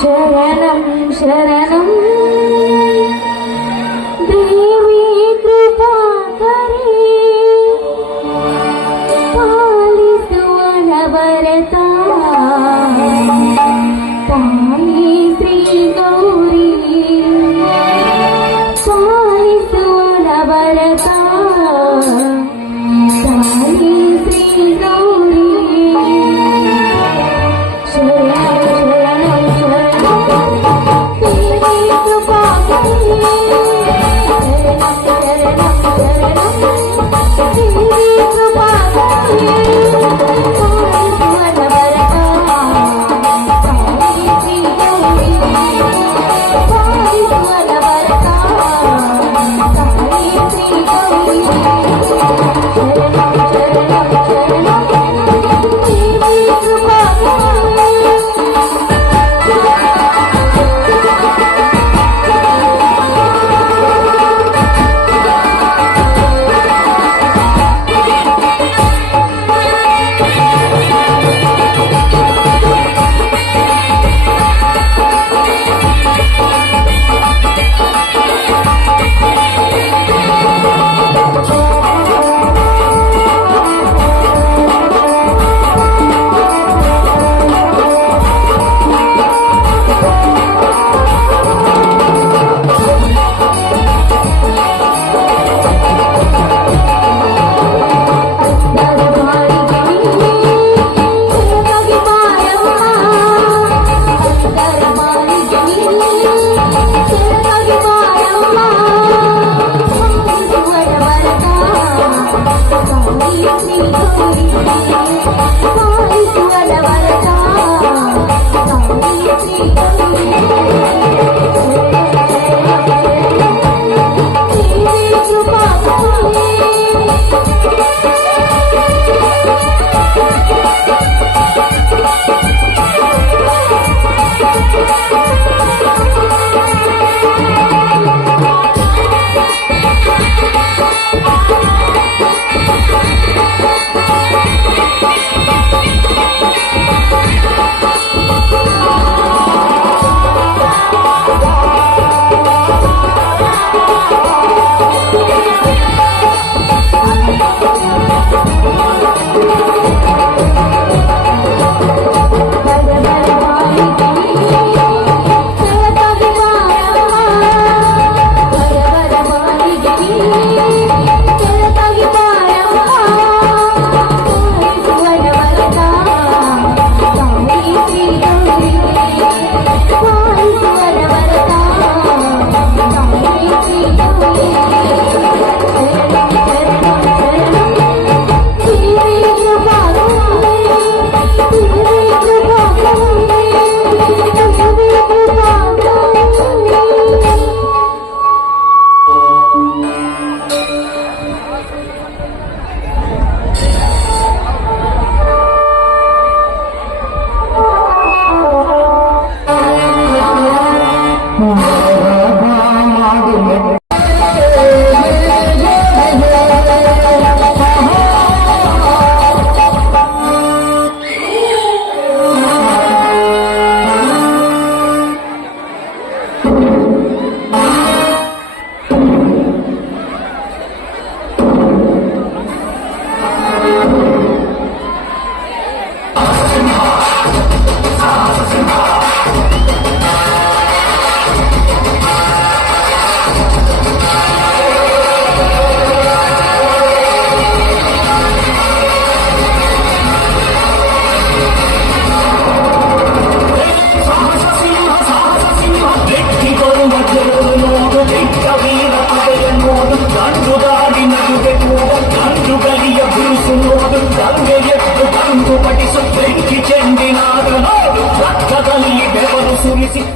शरणं शरणं देवी कृपाकरे पालिಸುವನ ವರತ ತಾಯಿ ಶ್ರೀ ಗೌರಿ ಪಾಲಿಸುವನ ವರತ ತಾಯಿ ಶ್ರೀ ಗೌರಿ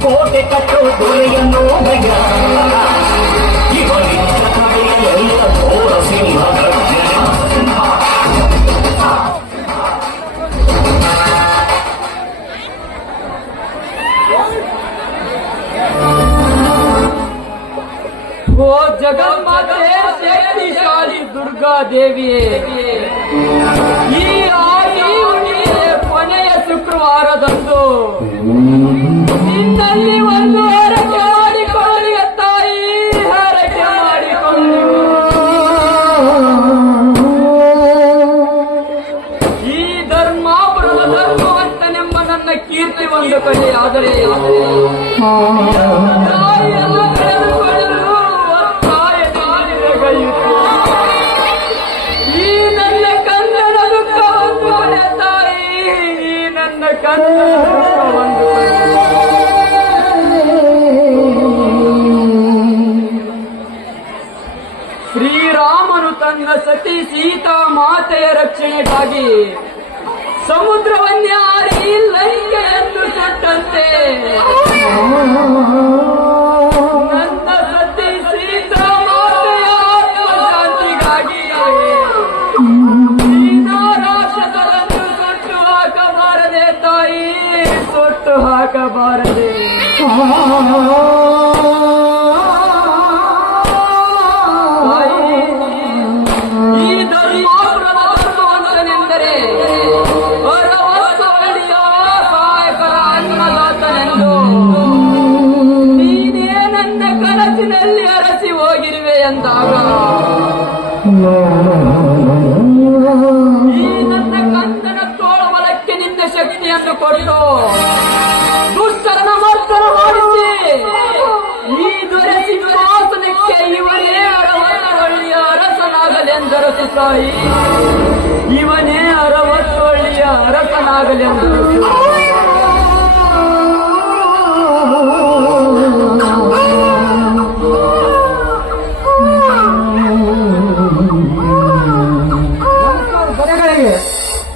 ಕೋಟೆ ಕಟ್ಟೋ ದೊರೆಯನ್ನು ಭಯ ಇವನಿಂದ ಕವಿಯೆಲ್ಲ ಘೋರ ಸಿಂಹ वो जगन्माते शक्तिशाली दुर्गा देवी ಈ ಆದಿ ಕೊನೆಯ ಶುಕ್ರವಾರದಂದು ನಿನ್ನಲ್ಲಿ ಒಂದು ಹರಕೆ ಮಾಡಿಕೊಳ್ಳಿ ತಾಯಿ, ಹರಕೆ ಮಾಡಿಕೊಳ್ಳಿ. ಈ ಧರ್ಮಾಪುರದ ಧರ್ಮವಂತನೆಂಬ ನನ್ನ ಕೀರ್ತಿ ಒಂದು ಕಡೆ ಆದರೆ ತಾಯಿಯನ್ನು ಕಳೆದುಕೊಳ್ಳಲು ಒತ್ತಾಯ ನೀಡಿದೆಗೈಯಿತು. ಈ ನನ್ನ ಕಂದನ ದುಃಖ ಒಂದು ಕಡೆ ತಾಯಿ, ಈ ನನ್ನ ಕಂದನ ದುಃಖ ಒಂದು ಕಡೆ. ಶ್ರೀರಾಮನು ತನ್ನ ಸತಿ ಸೀತಾ ಮಾತೆಯ ರಕ್ಷಣೆಗಾಗಿ ಸಮುದ್ರವನ್ನೇ ಹಾರಿ ಲಂಕೆಯನ್ನು ಸುಟ್ಟಂತೆ ನನ್ನ ಸತಿ ಸೀತಾ ಮಾತೆಯ ಆತ್ಮಶಾಂತಿಗಾಗಿ ರಾಕ್ಷಸರನ್ನು ಸುಟ್ಟು ಹಾಕಬಾರದೆ ತಾಯಿ, ಸುಟ್ಟು ಹಾಕಬಾರದೆ. ಈ ಧರ್ಮಾಪುರದ ಧರ್ಮವಂತನೆಂದರೆ ಅರವತ್ತಳಿಯ ಸಹಾಯಕರ ಅನ್ನದಾತನೆಂದು ನೀನೇ ನನ್ನ ಕನಸಿನಲ್ಲಿ ಅರಸಿ ಹೋಗಿರುವೆ ಎಂದಾಗ ಈ ನನ್ನ ಕಂದನ ತೋಳಬಲಕ್ಕೆ ನಿನ್ನ ಶಕ್ತಿಯನ್ನು ಕೊಟ್ಟು ದುಷ್ಟರನ ಮರ್ತನ ಮಾಡಿಸಿ ಈ ದೊರೆ ಸಿಂಹಾಸನಕ್ಕೆ ಇವನೇ ಅರವತ್ತೊಳ್ಳಿಯ ಅರಸನಾಗಲೆಂದರಸು ತಾಯಿ, ಇವನೇ ಅರವತ್ತೊಳ್ಳಿಯ ಅರಸನಾಗಲೆಂದರಸು.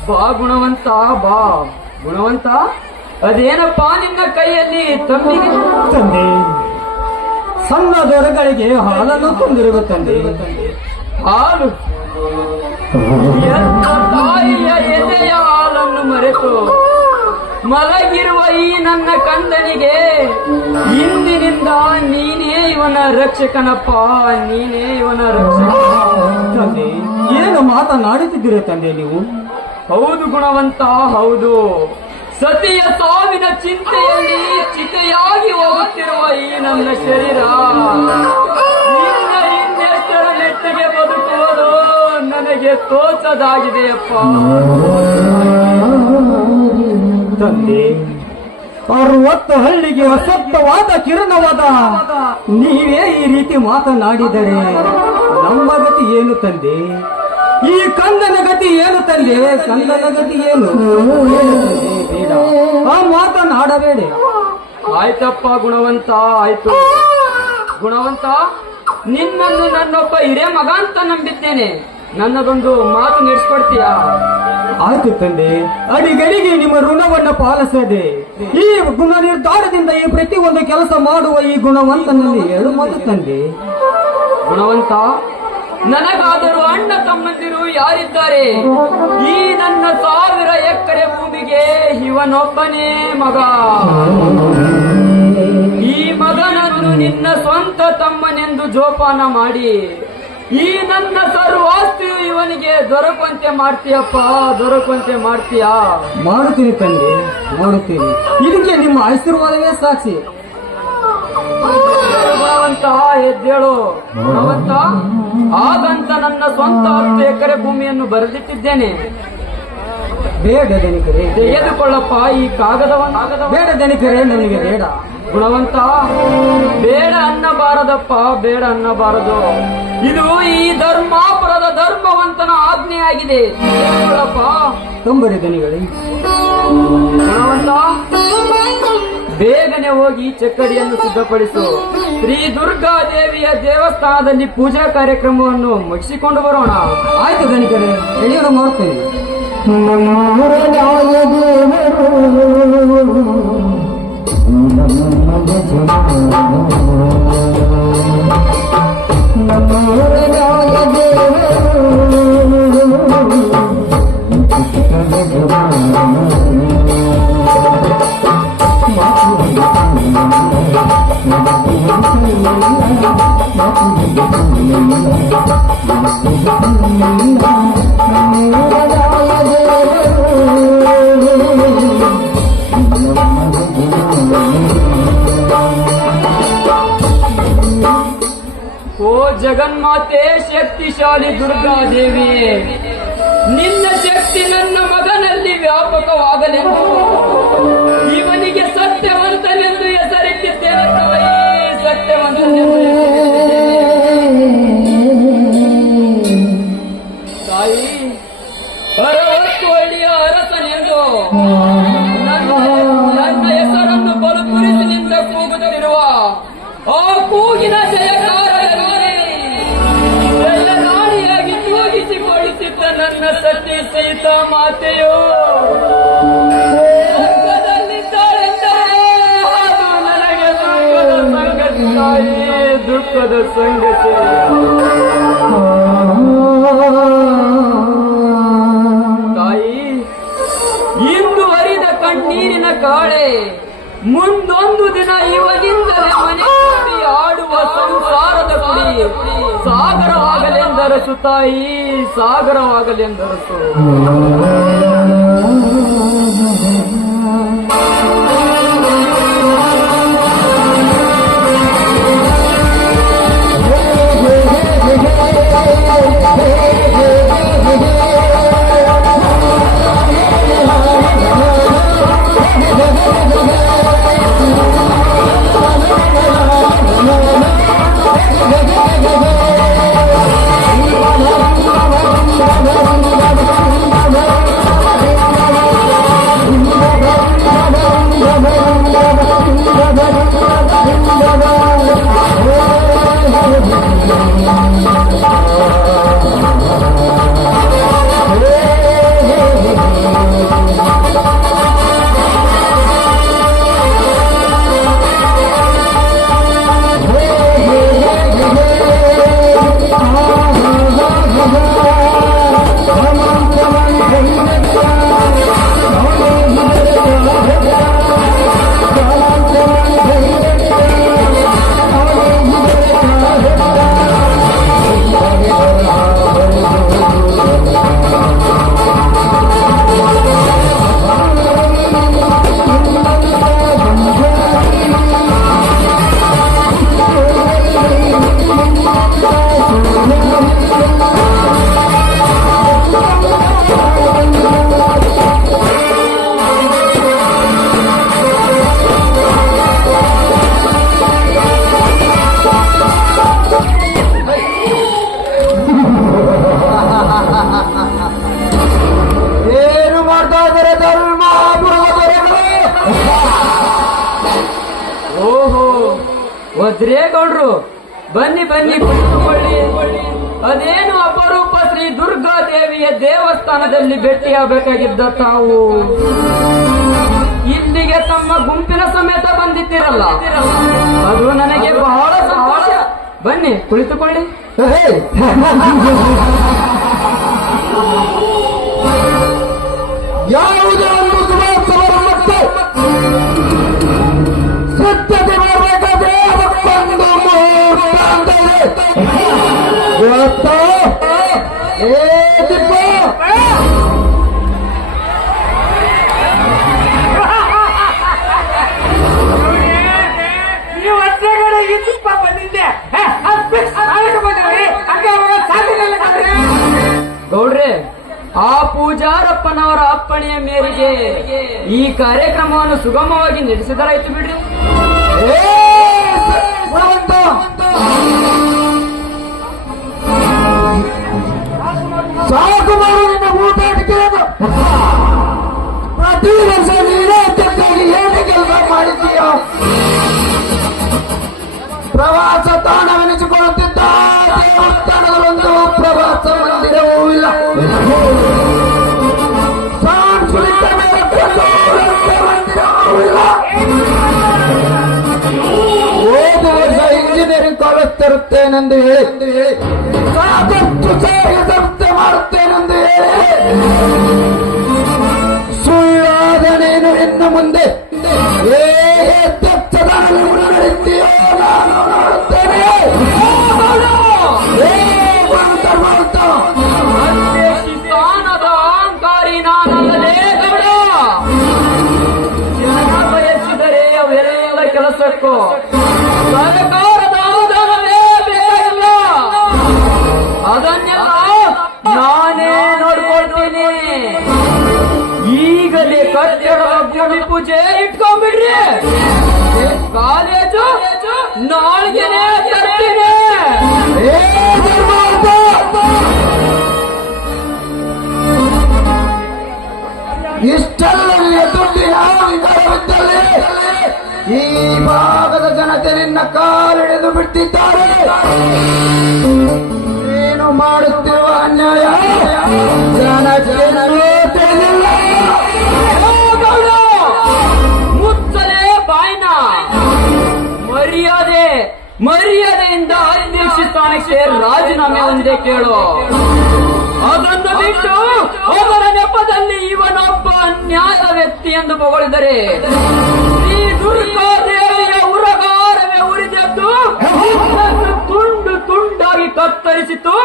ಬಾ ಗುಣವಂತ, ಬಾ ಗುಣವಂತ. ಅದೇನಪ್ಪಾ ನಿನ್ನ ಕೈಯಲ್ಲಿ ತಂಬಿಗೆ? ತಂದೆ, ಸಣ್ಣ ದೊರೆಗಳಿಗೆ ಹಾಲನ್ನು ತಂದಿರುವ ತಂದೆ. ಹಾಲು? ಎಂಥ ತಾಯಿಯ ಎದೆಯ ಹಾಲನ್ನು ಮರೆತು ಮಲಗಿರುವ ಈ ನನ್ನ ಕಂದನಿಗೆ ಇಂದಿನಿಂದ ನೀನೇ ಇವನ ರಕ್ಷಕನಪ್ಪ, ನೀನೇ ಇವನ ರಕ್ಷಕ. ತಂದೆ, ಏನು ಮಾತನಾಡುತ್ತಿದ್ದೀರ ತಂದೆ ನೀವು? ಹೌದು ಗುಣವಂತ, ಹೌದು. ಸತಿಯ ಸಾವಿನ ಚಿಂತೆಯಲ್ಲಿ ಚಿತೆಯಾಗಿ ಹೋಗುತ್ತಿರುವ ಈ ನನ್ನ ಶರೀರ ನಿನ್ನ ಇನ್ನೆಷ್ಟರ ನೆಟ್ಟಿಗೆ ಬದುಕುವುದು ನನಗೆ ತೋಚದಾಗಿದೆಯಪ್ಪ. ತಂದೆ, 60 ಹಳ್ಳಿಗೆ ಅಸತ್ಯವಾದ ಕಿರಣವಾದ ನೀವೇ ಈ ರೀತಿ ಮಾತನಾಡಿದರೆ ನಮ್ಮ ಗತಿ ಏನು ತಂದೆ? ಈ ಕಂದನ ಗತಿ ಏನು ತಂದೆ? ಕಂದನ ಗತಿ ಏನು? ಬೇಡ, ಆ ಮಾತನಾಡಬೇಡ. ಆಯ್ತಪ್ಪ ಗುಣವಂತ, ಆಯ್ತು. ಗುಣವಂತ, ನಿನ್ನನ್ನು ನನ್ನೊಬ್ಬ ಹಿರೇ ಮಗ ಅಂತ ನಂಬಿದ್ದೇನೆ. ನನ್ನದೊಂದು ಮಾತು ನಡೆಸ್ಕೊಡ್ತೀಯಾ? ಆಯ್ತು ತಂದೆ, ಅಡಿಗಡಿಗೆ ನಿಮ್ಮ ಋಣವನ್ನು ಪಾಲಿಸದೆ ಈ ಗುಣ ನಿರ್ಧಾರದಿಂದ ಈ ಪ್ರತಿಯೊಂದು ಕೆಲಸ ಮಾಡುವ ಈ ಗುಣವಂತನಲ್ಲಿ ಹೇಳು ಮೊದಲು ತಂದೆ. ಗುಣವಂತ, ನನಗಾದರೂ ಅಣ್ಣ ತಮ್ಮಂದಿರು ಯಾರಿದ್ದಾರೆ? ಈ ನನ್ನ 1000 ಎಕರೆ ಭೂಮಿಗೆ ಇವನೊಬ್ಬನೇ ಮಗ. ಈ ಮಗನನ್ನು ನಿನ್ನ ಸ್ವಂತ ತಮ್ಮನೆಂದು ಜೋಪಾನ ಮಾಡಿ ಈ ನನ್ನ ಸರ್ವಾಸ್ತಿಯು ಇವನಿಗೆ ದೊರಕುವಂತೆ ಮಾಡ್ತೀಯಪ್ಪ, ದೊರಕುವಂತೆ ಮಾಡ್ತೀಯಾ? ಮಾಡುತ್ತೀನಿ ತಂದೆ, ಮಾಡುತ್ತೀನಿ. ಇದಕ್ಕೆ ನಿಮ್ಮ ಆಶೀರ್ವಾದವೇ ಸಾಕ್ಷಿ. ಗುಣವಂತ, ಎದ್ದೇಳು. ಗುಣವಂತ, ಹಾಗಂತ ನನ್ನ ಸ್ವಂತ 10 ಎಕರೆ ಭೂಮಿಯನ್ನು ಬರೆದಿಟ್ಟಿದ್ದೇನೆ. ಬೇಡ ದಣಿಕರೇ, ತೆಗೆದುಕೊಳ್ಳಪ್ಪ ಈ ಕಾಗದವನ್ನು. ಬೇಡ ದಣಿಕರೇ, ನನಗೆ ಬೇಡ. ಗುಣವಂತ, ಬೇಡ ಅನ್ನಬಾರದಪ್ಪ, ಬೇಡ ಅನ್ನಬಾರದು. ಇದು ಈ ಧರ್ಮಾಪುರದ ಧರ್ಮವಂತನ ಆಜ್ಞೆಯಾಗಿದೆ. ತೆಗೆದುಕೊಳ್ಳಪ್ಪ. ತೊಂಬರಿ ದಣಿಗಳೇ. ಗುಣವಂತ, ಬೇಗನೆ ಹೋಗಿ ಚಕ್ಕಡಿಯನ್ನು ಸಿದ್ಧಪಡಿಸು. ಶ್ರೀ ದುರ್ಗಾದೇವಿಯ ದೇವಸ್ಥಾನದಲ್ಲಿ ಪೂಜಾ ಕಾರ್ಯಕ್ರಮವನ್ನು ಮುಗಿಸಿಕೊಂಡು ಬರೋಣ. ಆಯ್ತು ದಣಿಕರೇ, ಎಳೆಯನ್ನು ಮಾಡುತ್ತೇನೆ. ಓ ಜಗನ್ಮಾತೆ ಶಕ್ತಿಶಾಲಿ ದುರ್ಗಾದೇವಿಯೇ, ನಿನ್ನ ಶಕ್ತಿ ನನ್ನ ಮಗನಲ್ಲಿ ವ್ಯಾಪಕವಾಗಲೆಂದು ಇವನಿಗೆ ಸತ್ಯವಂತನೆಂದು ಹೆಸರಿಟ್ಟಿದ್ದೇನೆ ತಾಯಿ, ಸತ್ಯವಂತನೆಂದು ತಾಯಿ. ಅರವತ್ತೊಳ್ಳಿಯ ಅರಸನೆಂದು ನನ್ನ ಹೆಸರನ್ನು ಬಲು ತುರಿಸಿನಿಂದ ಕೂಗುತ್ತಿರುವ ಆ ಕೂಗಿನ ಜಯಕಾರದಲ್ಲಿ ರಾಣಿಯಾಗಿ ತೂಗಿಸಿಕೊಳ್ಳುತ್ತಿದ್ದ ನನ್ನ ಸತಿ ಸೀತಾ ಮಾತೆಯು ಸ್ವರ್ಗದಲ್ಲಿದ್ದಾಳೆಂದರೆ ಅದು ನನಗೆ ದುಃಖದ ಸಂಗತಿ ತಾಯಿ, ದುಃಖದ ಸಂಗತಿ. ತಾಯಿ, ಇಂದು ಹರಿದ ಕಣ್ಣೀರಿನ ಕಾಳೆ ಮುಂದೊಂದು ದಿನ ಇವನಿಂದಲೇ ಮನೆ ತುಂಬಿ ಆಡುವ ಸಂಸಾರದ ಕುಡಿ ಸಾಗರವಾಗಲೆಂದರಸು ತಾಯಿ, ಸಾಗರವಾಗಲೆಂದರಸು. ವಜ್ರೇಗೌಡ್ರು, ಬನ್ನಿ ಬನ್ನಿ ಕುಳಿತುಕೊಳ್ಳಿ. ಅದೇನು ಅಪರೂಪ ಶ್ರೀ ದುರ್ಗಾದೇವಿಯ ದೇವಸ್ಥಾನದಲ್ಲಿ ಭೇಟಿಯಾಗಬೇಕಾಗಿದ್ದ ತಾವು ಇಲ್ಲಿಗೆ ತಮ್ಮ ಗುಂಪಿನ ಸಮೇತ ಬಂದಿದ್ದೀರಲ್ಲ, ಅದು ನನಗೆ ಬಹಳ ಸಂತೋಷ. ಬನ್ನಿ ಕುಳಿತುಕೊಳ್ಳಿ. ಯಾವುದೇ ಒಂದು ಸುಭಾಷವರ ಮತ್ತೆ ಸತ್ಯತೆ ಮಾಡಬೇಕಾದ್ರೆ ಅವತ್ತೊಂದು ಮುಹೂರ್ತ ಅಂತದೆ. ಇವತ್ತು ಏ ದಿಪ್ಪ, ನೀವು ಹತ್ರ ಕಡೆ ಈ ತುಪ್ಪ ಬಂದಿದ್ದೆ ಗೌಡ್ರೆ, ಆ ಪೂಜಾರಪ್ಪನವರ ಅಪ್ಪಣೆಯ ಮೇರೆಗೆ ಈ ಕಾರ್ಯಕ್ರಮವನ್ನು ಸುಗಮವಾಗಿ ನಡೆಸಿದರಾಯ್ತು ಬಿಡ್ರಿ. ಸಾಕು ಮಾಡು ನಿನ್ನ ಊಟಾಟಿಕೆಯನ್ನು. ಪ್ರತಿ ವರ್ಷ ನೀನೇ ತೆಕ್ಕಾಗಿ ಏನೇ ಕೆಲಸ ಮಾಡಿದ್ದೀಯ. ಪ್ರವಾಸ ತಾಣವೆನಿಸಿಕೊಳ್ಳುತ್ತಿದ್ದ ದೇವಸ್ಥಾನಗಳೊಂದು ಪ್ರವಾಸ ಮಂದಿರವೂ ಇಲ್ಲ. ಸಾಂಸ್ಕೃತಿಕ ಮಂದಿರವೂ ಇಲ್ಲ. ಹೋದ ವರ್ಷ ಇಂಜಿನಿಯರಿಂಗ್ ಕಾಲೇಜ್ ತರುತ್ತೇನೆಂದು ಹೇಳಿ ಸಾಕಷ್ಟು ಸೇವೆ ಸಂಸ್ಥೆ ಮಾಡುತ್ತೇನೆಂದು ಹೇಳಿ ಸುಳ್ಳಾದ ನೀನು ಇನ್ನು ಮುಂದೆ ಹೇಗೆ ತೆಚ್ಚದಾಗಿ ಮುನ್ನಡೆಯುತ್ತೀಯೋ ನಾನು ನೋಡುತ್ತೇನೆ. ಸ್ಥಾನದ ಅಹಂಕಾರಿ ನಾನಲ್ಲದೆ ಗೌಡ. ಜನ ಬಯಸಿದರೆ ಅವೆಲ್ಲ ಕೆಲಸಕ್ಕೂ ಸರ್ಕಾರದ ಅನುದಾನವೇ ಬೇಕಾಗಿಲ್ಲ. ಅದನ್ನೆಲ್ಲ ನಾನೇ ನೋಡ್ಕೊಳ್ತೀನಿ. ಈಗಲೇ ಕಟ್ಟಡದ ಭೂಮಿ ಪೂಜೆ ಇಟ್ಕೊಂಡ್ಬಿಡ್ರಿ. ಕಾಲೇಜು ನಾಳೆಗೆನೆ ತರ್ತೀನಿ. ಇಷ್ಟೆಲ್ಲ ದುಡ್ಡಿನ ವಿಚಾರವಿದ್ದಲ್ಲಿ ಈ ಭಾಗದ ಜನತೆ ನಿನ್ನ ಕಾಲಿಡಿದು ಬಿಟ್ಟಿದ್ದಾರೆ. ಏನು ಮಾಡುತ್ತಿರುವ ಅನ್ಯಾಯ ಜನಕ್ಕೆ ತಿಳಿದಿಲ್ಲ. ಮುಚ್ಚಲೇ ಬಾಯ್ನ. ಮರ್ಯಾದೆಯಿಂದ ಅಧ್ಯಕ್ಷ ಸ್ಥಾನಕ್ಕೆ ರಾಜೀನಾಮೆ ಒಂದೇ ಕೇಳು. ಅದನ್ನು ಬಿಟ್ಟು ಅವರ ನೆಪದಲ್ಲಿ ಇವನೊಬ್ಬ ಅನ್ಯಾಯದ ವ್ಯಕ್ತಿ ಎಂದು ಹೊಗಳಿದರೆ ಈ ದುರ್ಗಾದೇವಿಯ ಉರಗಾರವೇ ಉರಿದೆದ್ದು ತುಂಡು ತುಂಡಾಗಿ ಕತ್ತರಿಸಿತು.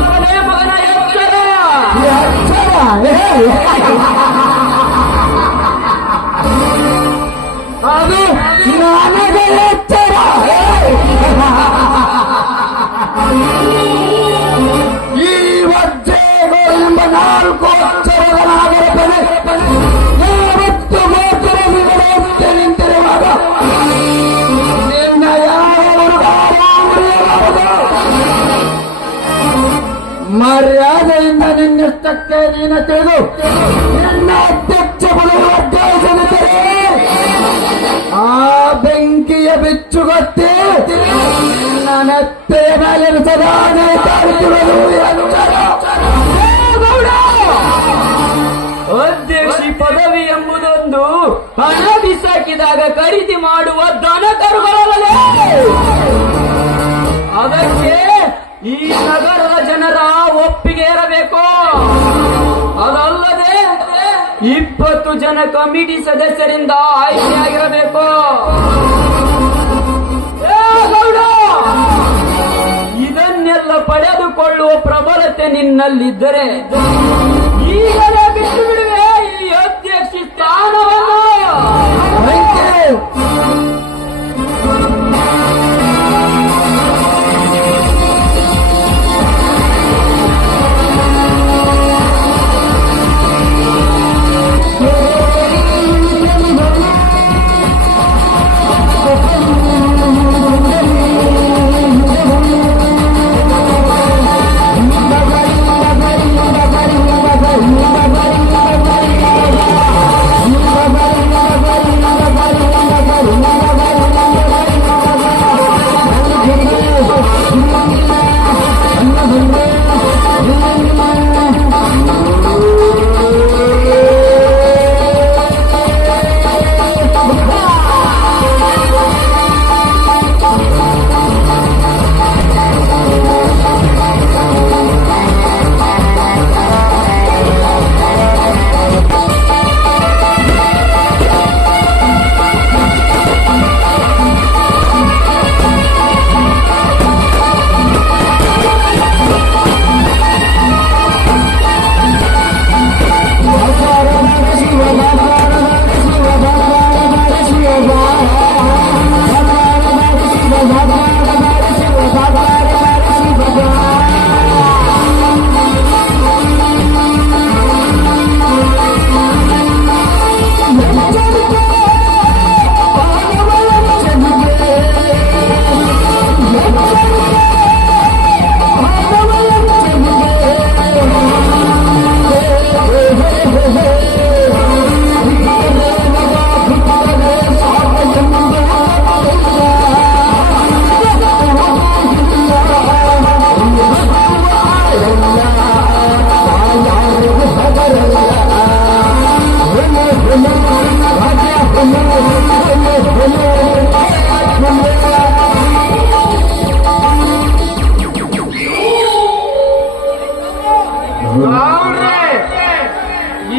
ಮಗನ ಎಚ್ಚರ. ಅದು ನನಗೆ ಎಚ್ಚರ. ಈ ವಜ್ಜೆಗಳು ಎಂಬ 4 ಅಕ್ಷರಗಳ ನಾಗರಪನೆ ಯಾವತ್ತು ಮಾತ್ರ ನಿಂತಿರುವಾಗ ನಿನ್ನ ಯಾರು ಮರ್ಯಾದೆಯಿಂದ ನಿನ್ನಷ್ಟಕ್ಕೆ ನೀನು ತಿಳಿದು ನಿನ್ನ ಅಧ್ಯಕ್ಷ ಬದಲು ಒತ್ತಾಯಿಸಲಿದ್ದರೆ ಆ ಬೆಂಕಿಯ ಬಿಚ್ಚುಗೊತ್ತಿ ನನ್ನತ್ತೆ ಮೇಲೆ ಸದಾ ನೇತಾಡುತ್ತಿರುವುದು ಎಚ್ಚರ. ಅಧ್ಯಕ್ಷಿ ಪದವಿ ಎಂಬುದೊಂದು ಹಣ ಬಿಸಾಕಿದಾಗ ಖರೀದಿ ಮಾಡುವ ದನ ಕರುಗಳಲ್ಲೇ. ಅದಕ್ಕೆ ಈ ನಗರದ ಜನರ ಒಪ್ಪಿಗೆ ಇರಬೇಕು. ಅದಲ್ಲದೆ 20 ಜನ ಕಮಿಟಿ ಸದಸ್ಯರಿಂದ ಆಯ್ಕೆಯಾಗಿರಬೇಕು. ಇದನ್ನೆಲ್ಲ ಪಡೆದುಕೊಳ್ಳುವ ಪ್ರಬಲತೆ ನಿನ್ನಲ್ಲಿದ್ದರೆ ಈಗಲೇ ಬಿಟ್ಟು ಬಿಡುವೆ ಈ ಅಧ್ಯಕ್ಷ ಸ್ಥಾನವನ್ನು.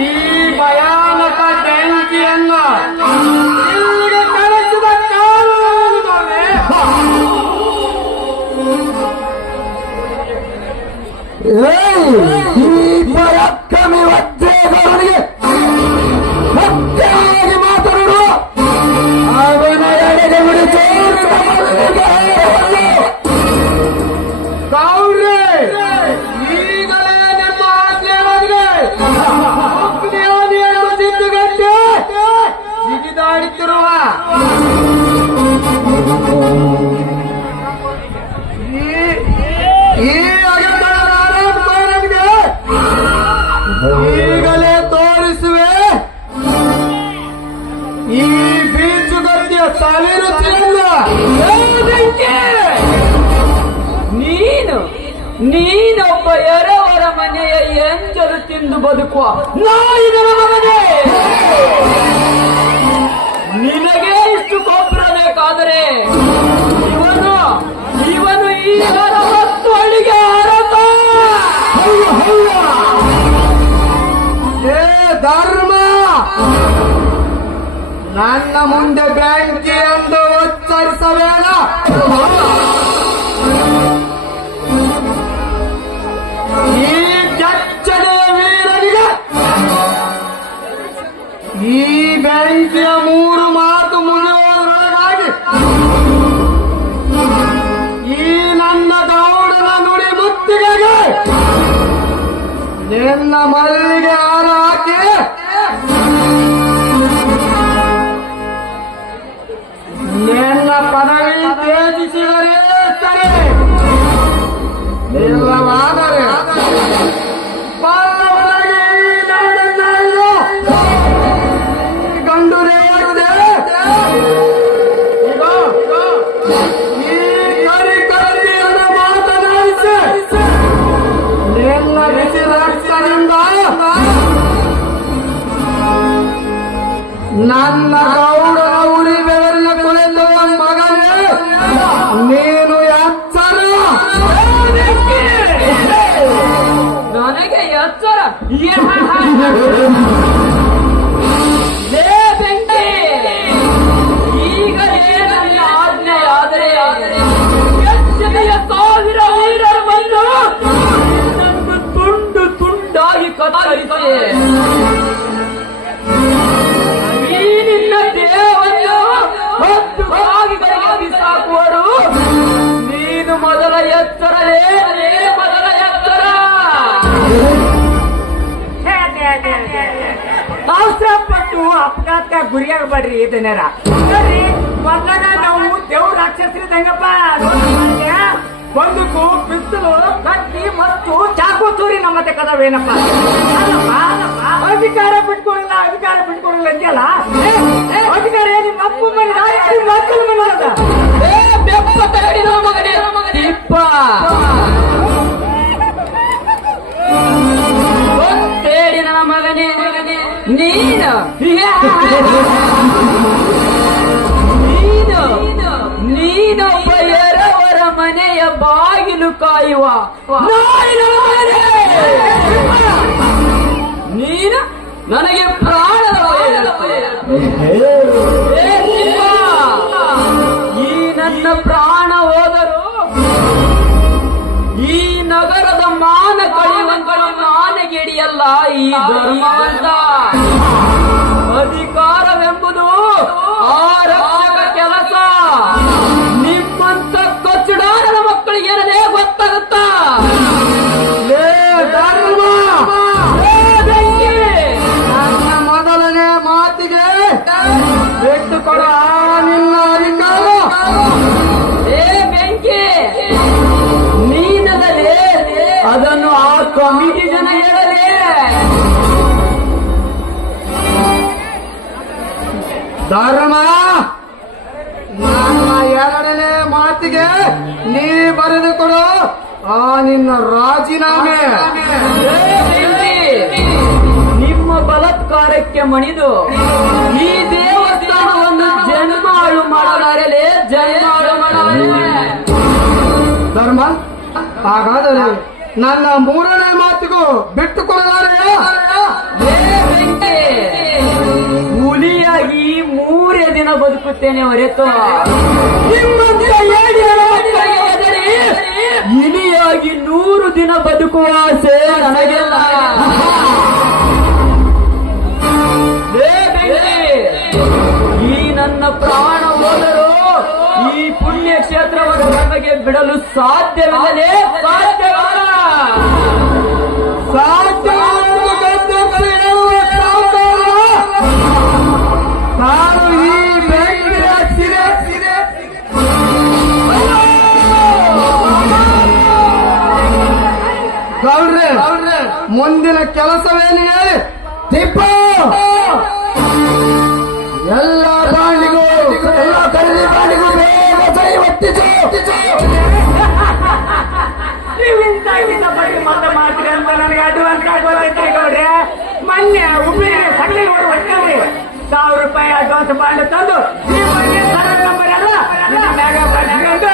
ಈ ಭಯಾನಕ ಬೆಂಕಿಯನ್ನು ಇಲ್ಲಿಗೆ ಕಳಿಸಿದ ಕಾರಣವೇ ಈ ಪರಾಕ್ರಮಿ ವಜ್ರೇಗೌಡನಿಗೆ ಮುಖ್ಯವಾಗಿ ಮಾತನಾಡುವ ಅವನ ಬರುವ ಈ ಅಗತ್ಯ ಈಗಲೇ ತೋರಿಸುವೆ ಈ ಬೀಚುಗದ್ಯ ತಲೆರುಚಿಯಲ್ಲ. ನೀನೊಬ್ಬ ಎರವರ ಮನೆಯ ಎಂಜಲು ತಿಂದು ಬದುಕುವ ನಾಯಿಗಳ ಮಗನೇ. ನಿನಗೆ ಇಷ್ಟು ಗೊಬ್ಬರ ಬೇಕಾದರೆ ಇವನು ಈ ಮತ್ತು ಅಡಿಗೆ ಆರತ. ಏ ಧರ್ಮ, ನನ್ನ ಮುಂದೆ ಬೆಂಕಿ ಎಂದು ಉಚ್ಚರಿಸಬೇಡ. ಈ ಕೆಚ್ಚನೆ ವೀರನಿಗೆ ಈ ಬೆಂಕಿಯ 3 ಮಾತು ಮುಗಿಯುವುದರೊಳಗಾಗಿ ಈ ನನ್ನ ಗೌಡನ ನುಡಿ ಮುತ್ತಿಗೆಗೆ ನಿನ್ನ ಮಲ್ಲಿಗೆ ಹಾರ ಹಾಕಿ ನಿನ್ನ ಪದವಿ ತ್ಯಜಿಸಿದರೆ ಸರಿ, ಇಲ್ಲವಾದರೆ ಬಲ್ಲವನಾಗಿ ಈ ನಾಡನ್ನಾಳು ಗಂಡು ರೇರುವುದೇ. ಈ ಕರಿ ಕರಿಯನ್ನು ಮಾತನಾಡಿಸಿ ನಿನ್ನ ಬಿಸಿ ರಕ್ತದಿಂದ ನನ್ನ ಗೌಡನ ಉಳಿ ಬೆವರಿನ ಕೊಳೆಯುವ ಮಗನೇ ನೀನು ಎಚ್ಚರ. ನನಗೆ ಎಚ್ಚರ ಬೆಂಕಿ. ಈಗಲೇ ನನ್ನ ಆಜ್ಞೆಯಾದರೆ ಕೆಚ್ಚನೆಯ 1000 ವೀರರು ಬಂದು ನನ್ನನ್ನು ತುಂಡು ತುಂಡಾಗಿ ಕತ್ತರಿಸಿ ಈ ನಿನ್ನ ದೇವನ್ನು 10 ಭಾಗಿಗಳಿಗೆ ಬಿಸಾಕುವರು. ನೀನು ಮೊದಲ ಎಚ್ಚರವೇ, ಮೊದಲ ಎಚ್ಚರ. ಅವಸರಪಟ್ಟು ಅಪಘಾತ ಗುರಿಯಾಗಬೇಡ್ರಿ ಇದನ್ನೆಲ್ಲ ಮೊದಲಾಗ ನಾವು ದೇವ್ರ ರಾಕ್ಷಸರಿದ್ದಂಗಪ್ಪ. ಬಂದೂಕು, ಪಿಸ್ತಲು, ಕತ್ತಿ ಮತ್ತು ಚಾಕು ಚೂರಿ ನಮ್ಮತ್ತೆ ಕದವೇನಪ್ಪ. ಅಧಿಕಾರ ಬಿಟ್ಕೊಳ್ಳಿಲ್ಲ ಅಂತೆಲ್ಲ. ಅಧಿಕಾರ ನಿಮ್ಮ ಅಪ್ಪ ಮನೆ ನಿಮ್ಮ ಮಕ್ಕಳ ಮನೆ ತಿಪ್ಪ ಗೊತ್ತೇಳಿ ನನ್ನ ಮಗನೇ, ನೀನೊಬ್ಬ ಎರವರ ಮನೆಯ ಬಾಗಿಲು ಕಾಯುವ ನಾಯಿನ ಮಗನೇ. ನೀನು ನನಗೆ ಪ್ರಾಣದ ಈ ನನ್ನ ಪ್ರಾಣ ಹೋದರೂ ಈ ನಗರದ ಮಾನ ಕಳೆಯುವಂತಳು ಮಾನಗೆಡಿಯಲ್ಲ ಈ ಧರ್ಮವಂತ. ಅಧಿಕಾರವೆಂಬುದು ಆರಕ್ಷಕ ಕೆಲಸ. ನಿಮ್ಮಂತ ಕಚ್ಚುಡಾರದ ಮಕ್ಕಳಿಗೆ ಏನದೇ ಗೊತ್ತಾಗುತ್ತಾ? ನನ್ನ ಮೊದಲನೇ ಮಾತಿಗೆ ಬಿಟ್ಟುಕೊಡ ನಿನ್ನ ಅಧಿಕಾರ. ಬೆಂಕಿ, ನೀನದಲೇ ಅದನ್ನು ಆ ಕಮಿಟಿ ಜನ ಹೇಳಲೇ. ಧರ್ಮ, ನನ್ನ 2ನೇ ಮಾತಿಗೆ ನೀ ಬರೆದುಕೊಡು ಆ ನಿನ್ನ ರಾಜೀನಾಮೆ. ನಿಮ್ಮ ಬಲಾತ್ಕಾರಕ್ಕೆ ಮಣಿದು ಈ ದೇವಸ್ಥಾನವನ್ನು ಜನ್ಮಾಳು ಮಾಡಲಾರಲೇ, ಜನ್ಮಾಳು ಮಾಡಲಾರೆ. ಧರ್ಮ, ಹಾಗಾದರೆ ನನ್ನ 3ನೇ ಮಾತಿಗೂ ಬಿಟ್ಟುಕೊಡಲಾರೆ. ಹುಲಿಯಾಗಿ 3 ದಿನ ಬದುಕುತ್ತೇನೆ ಹೊರತು ಇಲಿಯಾಗಿ 100 ದಿನ ಬದುಕುವ ಆಸೆ ನನಗೆಲ್ಲ. ಈ ನನ್ನ ಪ್ರಾಣ ಹೋದರೂ ಈ ಪುಣ್ಯ ಕ್ಷೇತ್ರವನ್ನು ನಮಗೆ ಬಿಡಲು ಸಾಧ್ಯವಿಲ್ಲಲೇ, ಸಾಧ್ಯವಿಲ್ಲ. ನಾನು ಈ ಮುಂದಿನ ಕೆಲಸವೇನು ಹೇಳಿ? ತಿಪ್ಪ ಎಲ್ಲ ಬಾಂಡಿಗೂ ಎಲ್ಲ ಖರೀದಿ ಬಾಂಡಿಗೂ ಬೇಗ ಸಹಿ ಒತ್ತಿಸು. ನೀವಿಂತ ಬಗ್ಗೆ ಮಾತಾಡ್ತೀರಿ ಅಂತ ನನಗೆ ಅಡ್ವಾನ್ಸ್ ಆಗ್ಬೋದೈತೆ ಗೌಡ್ರೆ. ಮೊನ್ನೆ ಉಪ್ಪಿಗೆ ಸಗಲಿ ನೋಡಿ ಹೊಡ್ಕೊಂಡ್ರಿ, 1000 ರೂಪಾಯಿ ಅಡ್ವಾನ್ಸ್ ಬಾಂಡ್ ತಂದು ಈ ಬಗ್ಗೆ ಸರ್ವೆ ನಂಬರ್ ಎಲ್ಲ ಮ್ಯಾಗ ಬರ್ಸ್ಕೊಂಡು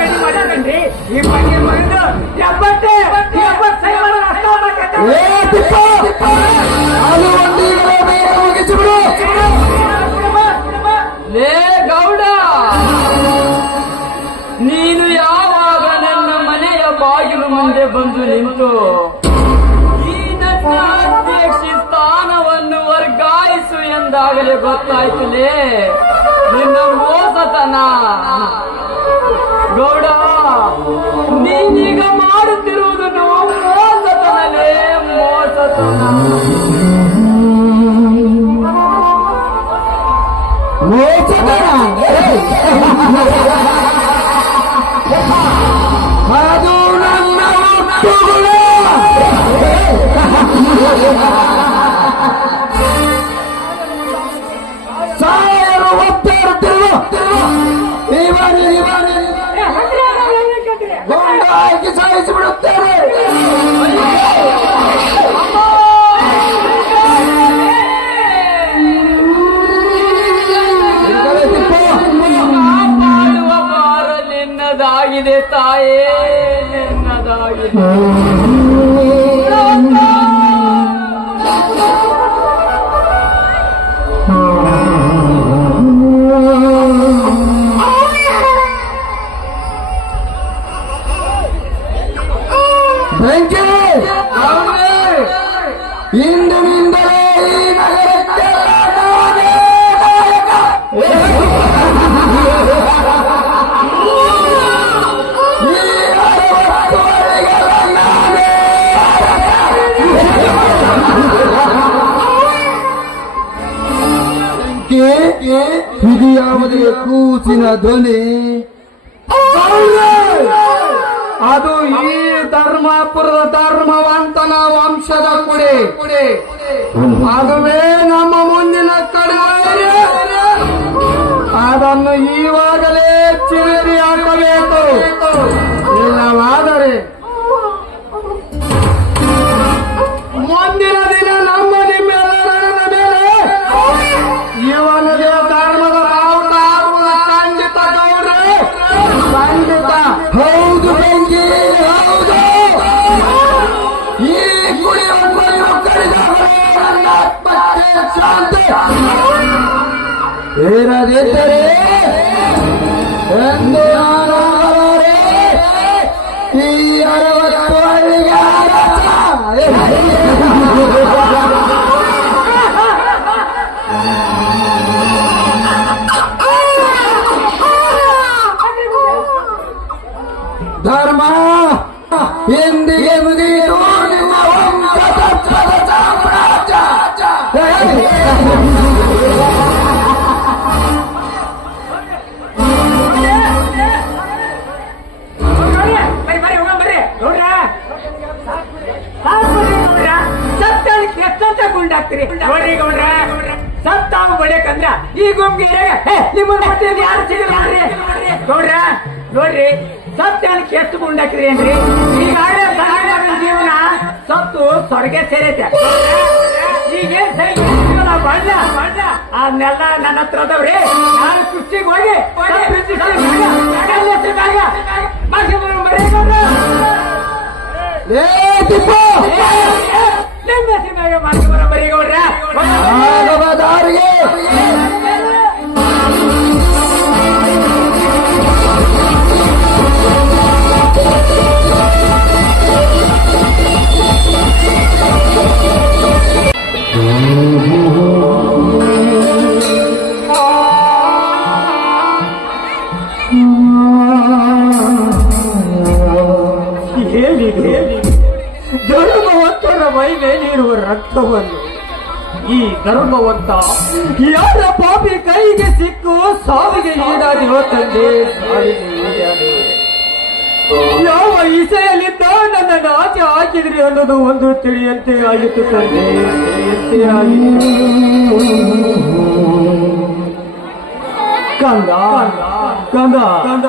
ರೆಡಿ ಮಾಡ್ಕೊಂಡ್ರಿ. ಈ ಬಗ್ಗೆ ಬಂದು 70 ಸಹಿ ಮಾಡೋದು ಅಷ್ಟ ಏ ತಿಪ್ಪ, ಅದು ಒಂದೀಗಲೇ ಬೇಗ ಮುಗಿಸಿಬಿಡು. ಲೇ ಗೌಡ, ನೀನು ಯಾವಾಗ ನನ್ನ ಮನೆಯ ಬಾಗಿಲು ಮುಂದೆ ಬಂದು ನಿಂತು ಈ ನನ್ನ ಅಧ್ಯಕ್ಷಿ ಸ್ಥಾನವನ್ನು ವರ್ಗಾಯಿಸು ಎಂದಾಗಲೇ ಗೊತ್ತಾಯ್ತಲೇ ನಿನ್ನ ಮೋಸತನ. ಗೌಡ, ನೀನೀಗ ಮಾಡುತ್ತಿರುವುದನ್ನು ಮೋಸತನಲೇ ಮೋಸತನ. ಅದು ನನ್ನ ಹುಟ್ಟುಗುಣ. ಸಾಯರು ಒತ್ತಾಡುತ್ತಿರುವ ಗೊಂಡ ಹಾಕಿ ಸಾಯಿಸಿಬಿಡುತ್ತೇನೆ. ಕಾಪಾಡುವ ಭಾರ ನಿನ್ನದಾಗಿದೆ ತಾಯೇ, ನಿನ್ನದಾಗಿದೆ. ಬೆಂಕಿ, ಇಂದಿನಿಂದಲೇ ಈ ನಗರಕ್ಕೆ ನಾನೇ ನಾಯಕ. ಈ 60 ವರ್ಷಗಳ ನಾನೇ ಬೆಂಕಿ, ಇದು ಯಾವುದೇ ಕೂಸಿನ ಧ್ವನಿ? ಅದು ಈ ಧರ್ಮಾಪುರದ ಧರ್ಮವಂತನ ವಂಶದ ಕುಡಿ. ಅದುವೇ ನಮ್ಮ ಮುಂದಿನ ಕಡೆ. ಅದನ್ನು ಈವಾಗಲೇ ಚಿರರಿ ಹಾಕಬೇಕು, ಇಲ್ಲವಾದರೆ ಮುಂದಿನ ದಿನ ನಮ್ಮ ನಿಮ್ಮೆಲ್ಲರ ಮೇಲೆ ಇವನದೇ ಧರ್ಮದ ಬಾವುಟ ಹಾಕುವುದು ಖಂಡಿತ ಗೌಡ್ರೆ, ಖಂಡಿತ. ಹೌದು ಬೆಂಕಿ, ಹೌದು. ಈ ಕುಡಿಯನ್ನು ಕಡಿದಾಗಲೇ ನನ್ನ ಆತ್ಮಕ್ಕೆ ಶಾಂತಿ ಇರದಿದ್ದರೆ ಎಂದು ನಾನು ಅವರೇ ಈ 60 ಹಳ್ಳಿಗೆ ಅರಸ. ಧರ್ಮ ಎಂದಿಗೆ ಮುಗಿಯಿತು ನಿನ್ನ ವಂಶದ ಸಾಮ್ರಾಜ್ಯ. ಸತ್ತಕ್ಕೆ ಎಷ್ಟಂತ ಗುಂಡಾಗ್ತೀರಿ ನೋಡ್ರಿ ಗೌಡ್ರ. ಸತ್ತಾವು ಬಡಿಯಕಂದ್ರ ಈ ಗುಂಬಿಗೆ ನಿಮ್ಮನ್ನ ಮಟ್ಟಿಗೆ ಯಾರು ಸಿಗಲ್ಲ ಗೌಡ್ರ. ನೋಡ್ರಿ, ಸತ್ಯಾನಕ್ಕೆ ಎಷ್ಟು ಗುಂಡಾಕ್ರಿ ಏನ್ರಿ? ಈಗಾಗಲೇ ಸಹಾಯದ ಜೀವನ ಸತ್ತು ಸ್ವರ್ಗೆ ಸೇರೈತೆ. ಈಗೇನ್ ಸರಿ ಬಣ್ಣ ಅದನ್ನೆಲ್ಲ ನನ್ನ ಹತ್ರ ಅದಾವ್ರಿ. ನಾನು ಕುಸ್ತಿಗೆ ಹೋಗಿ ನಿಮ್ಮ ಸಿಮ್ಮಾಗ ಮಾಡ್ಕೊಂಬರ ಬರೀ ಗೌಡ್ರ. ದಾರಿಗೆ ಧರ್ಮವಂತರ ಮೈಗೆ ನೀಡುವ ರಕ್ತವನ್ನು ಈ ಧರ್ಮವಂತ ಯಾರ ಪಾಪಿ ಕೈಗೆ ಸಿಕ್ಕು ಸಾವಿಗೆ ಈಡಾದಿರೋ ತಂದೆ, ಸಾವಿಗೆ ಈಡಾದೆ. ಯಾವ ಇಸೆಯಲ್ಲಿದ್ದ ನನ್ನನ್ನು ಆಚೆ ಹಾಕಿದ್ರಿ ಅನ್ನೋದು ಒಂದು ತಿಳಿಯಂತೆ ಆಯಿತು ತಂದೆ, ತಿಳಿಯಂತೆ ಆಯಿತು. ಕಂದ ಕಂದ ಕಂದ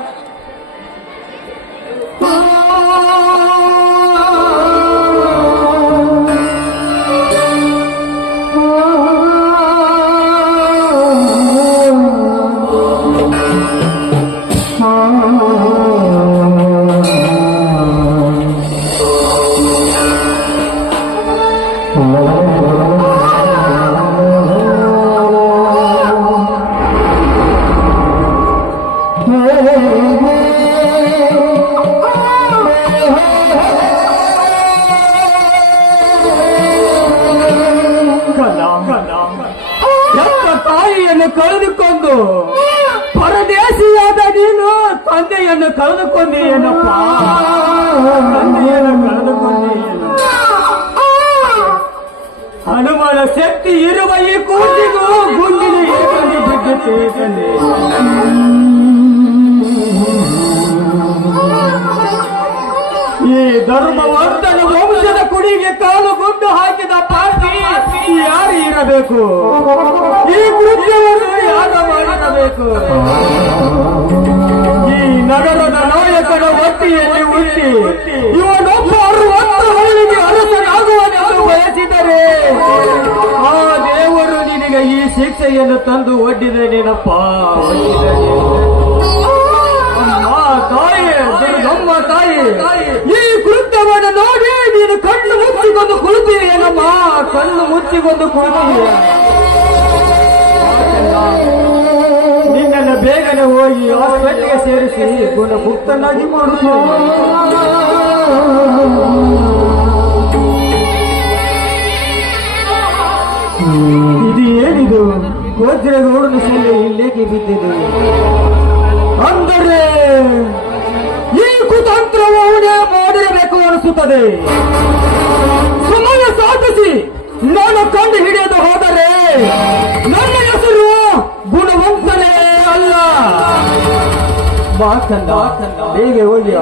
ತಾಯಿಯನ್ನು ಕಳೆದುಕೊಂಡು ಪರದೇಶಿಯಾದ ನೀನು ತಂದೆಯನ್ನು ಕಳೆದುಕೊಂಡೇನಪ್ಪ, ತಂದೆಯನ್ನು ಕಳೆದುಕೊಂಡೇನು. ಹನುಮನ ಶಕ್ತಿ ಇರುವ ಈ ಕೂಸಿಗೂ ಗುಂಡಿನ ಹಿಡಿಕೊಂಡು ಬಿದ್ದುತ್ತೇನೆ. ಈ ಧರ್ಮವರ್ಧನ ವಂಶದ ಕುಡಿಗೆ ಕಾಲು ಗುಂಡು ಹಾಕಿದ ಪಾರ್ಟಿ ಯಾರು ಇರಬೇಕು? ಈ ಕೃತ್ಯವನ್ನು ಯಾರು ಮಾಡಿರಬೇಕು? ಈ ನಗರದ ನಾಯಕನ ಹೊಟ್ಟೆಯಲ್ಲಿ ಹುಟ್ಟಿ ಇವನೊಬ್ಬ 60 ಹಳ್ಳಿಗೆ ಅರಸನಾಗುವನೆಂದು ಬಯಸಿದರೆ ಆ ದೇವರು ನಿನಗೆ ಈ ಶಿಕ್ಷೆಯನ್ನು ತಂದು ಒಡ್ಡಿದನೇನಪ್ಪ, ಒಡ್ಡಿದನೆ. ತಾಯಿ, ನಮ್ಮ ತಾಯಿ, ಈ ಕೃತ್ಯವನ್ನು ನೋಡಿ ನೀನು ಕಣ್ಣು ಮುಚ್ಚಿಕೊಂಡು ಕುಳಿತೀಯೇನಮ್ಮ, ಕಣ್ಣು ಮುಚ್ಚಿಕೊಂಡು ಕುಳಿತೀಯ. ನಿನ್ನನ್ನು ಬೇಗನೆ ಹೋಗಿ ಹಾಸ್ಪಿಟಲ್ಗೆ ಸೇರಿಸಿ ಗುಣಮುಕ್ತನಾಗಿ ಮಾಡುತ್ತೇನೆ. ಇದು ಏನಿದು? ವಜ್ರಗೌಡನ ಸೊಳ್ಳೆ ಇಲ್ಲೇಕೆ ಬಿದ್ದಿದೆ? ಅಂದರೆ ಈ ಕುತಂತ್ರವು ಅವನೇ ಮಾಡಿರಬೇಕು ಅನಿಸುತ್ತದೆ. ಸಮಯ ಸಾಧಿಸಿ ನಾನು ಕಂಡು ಹಿಡಿಯದು ಹೋದರೆ ನನ್ನ ಹೆಸರು ಗುಣವಂತನೇ ಅಲ್ಲ. ಬಾಕಂದ ಹೇಗೆ ಹೋಗಿ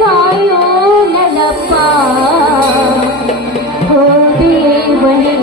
ಕಾಯೋ ನನ್ನಪ್ಪ, ಓ ದೇವನೇ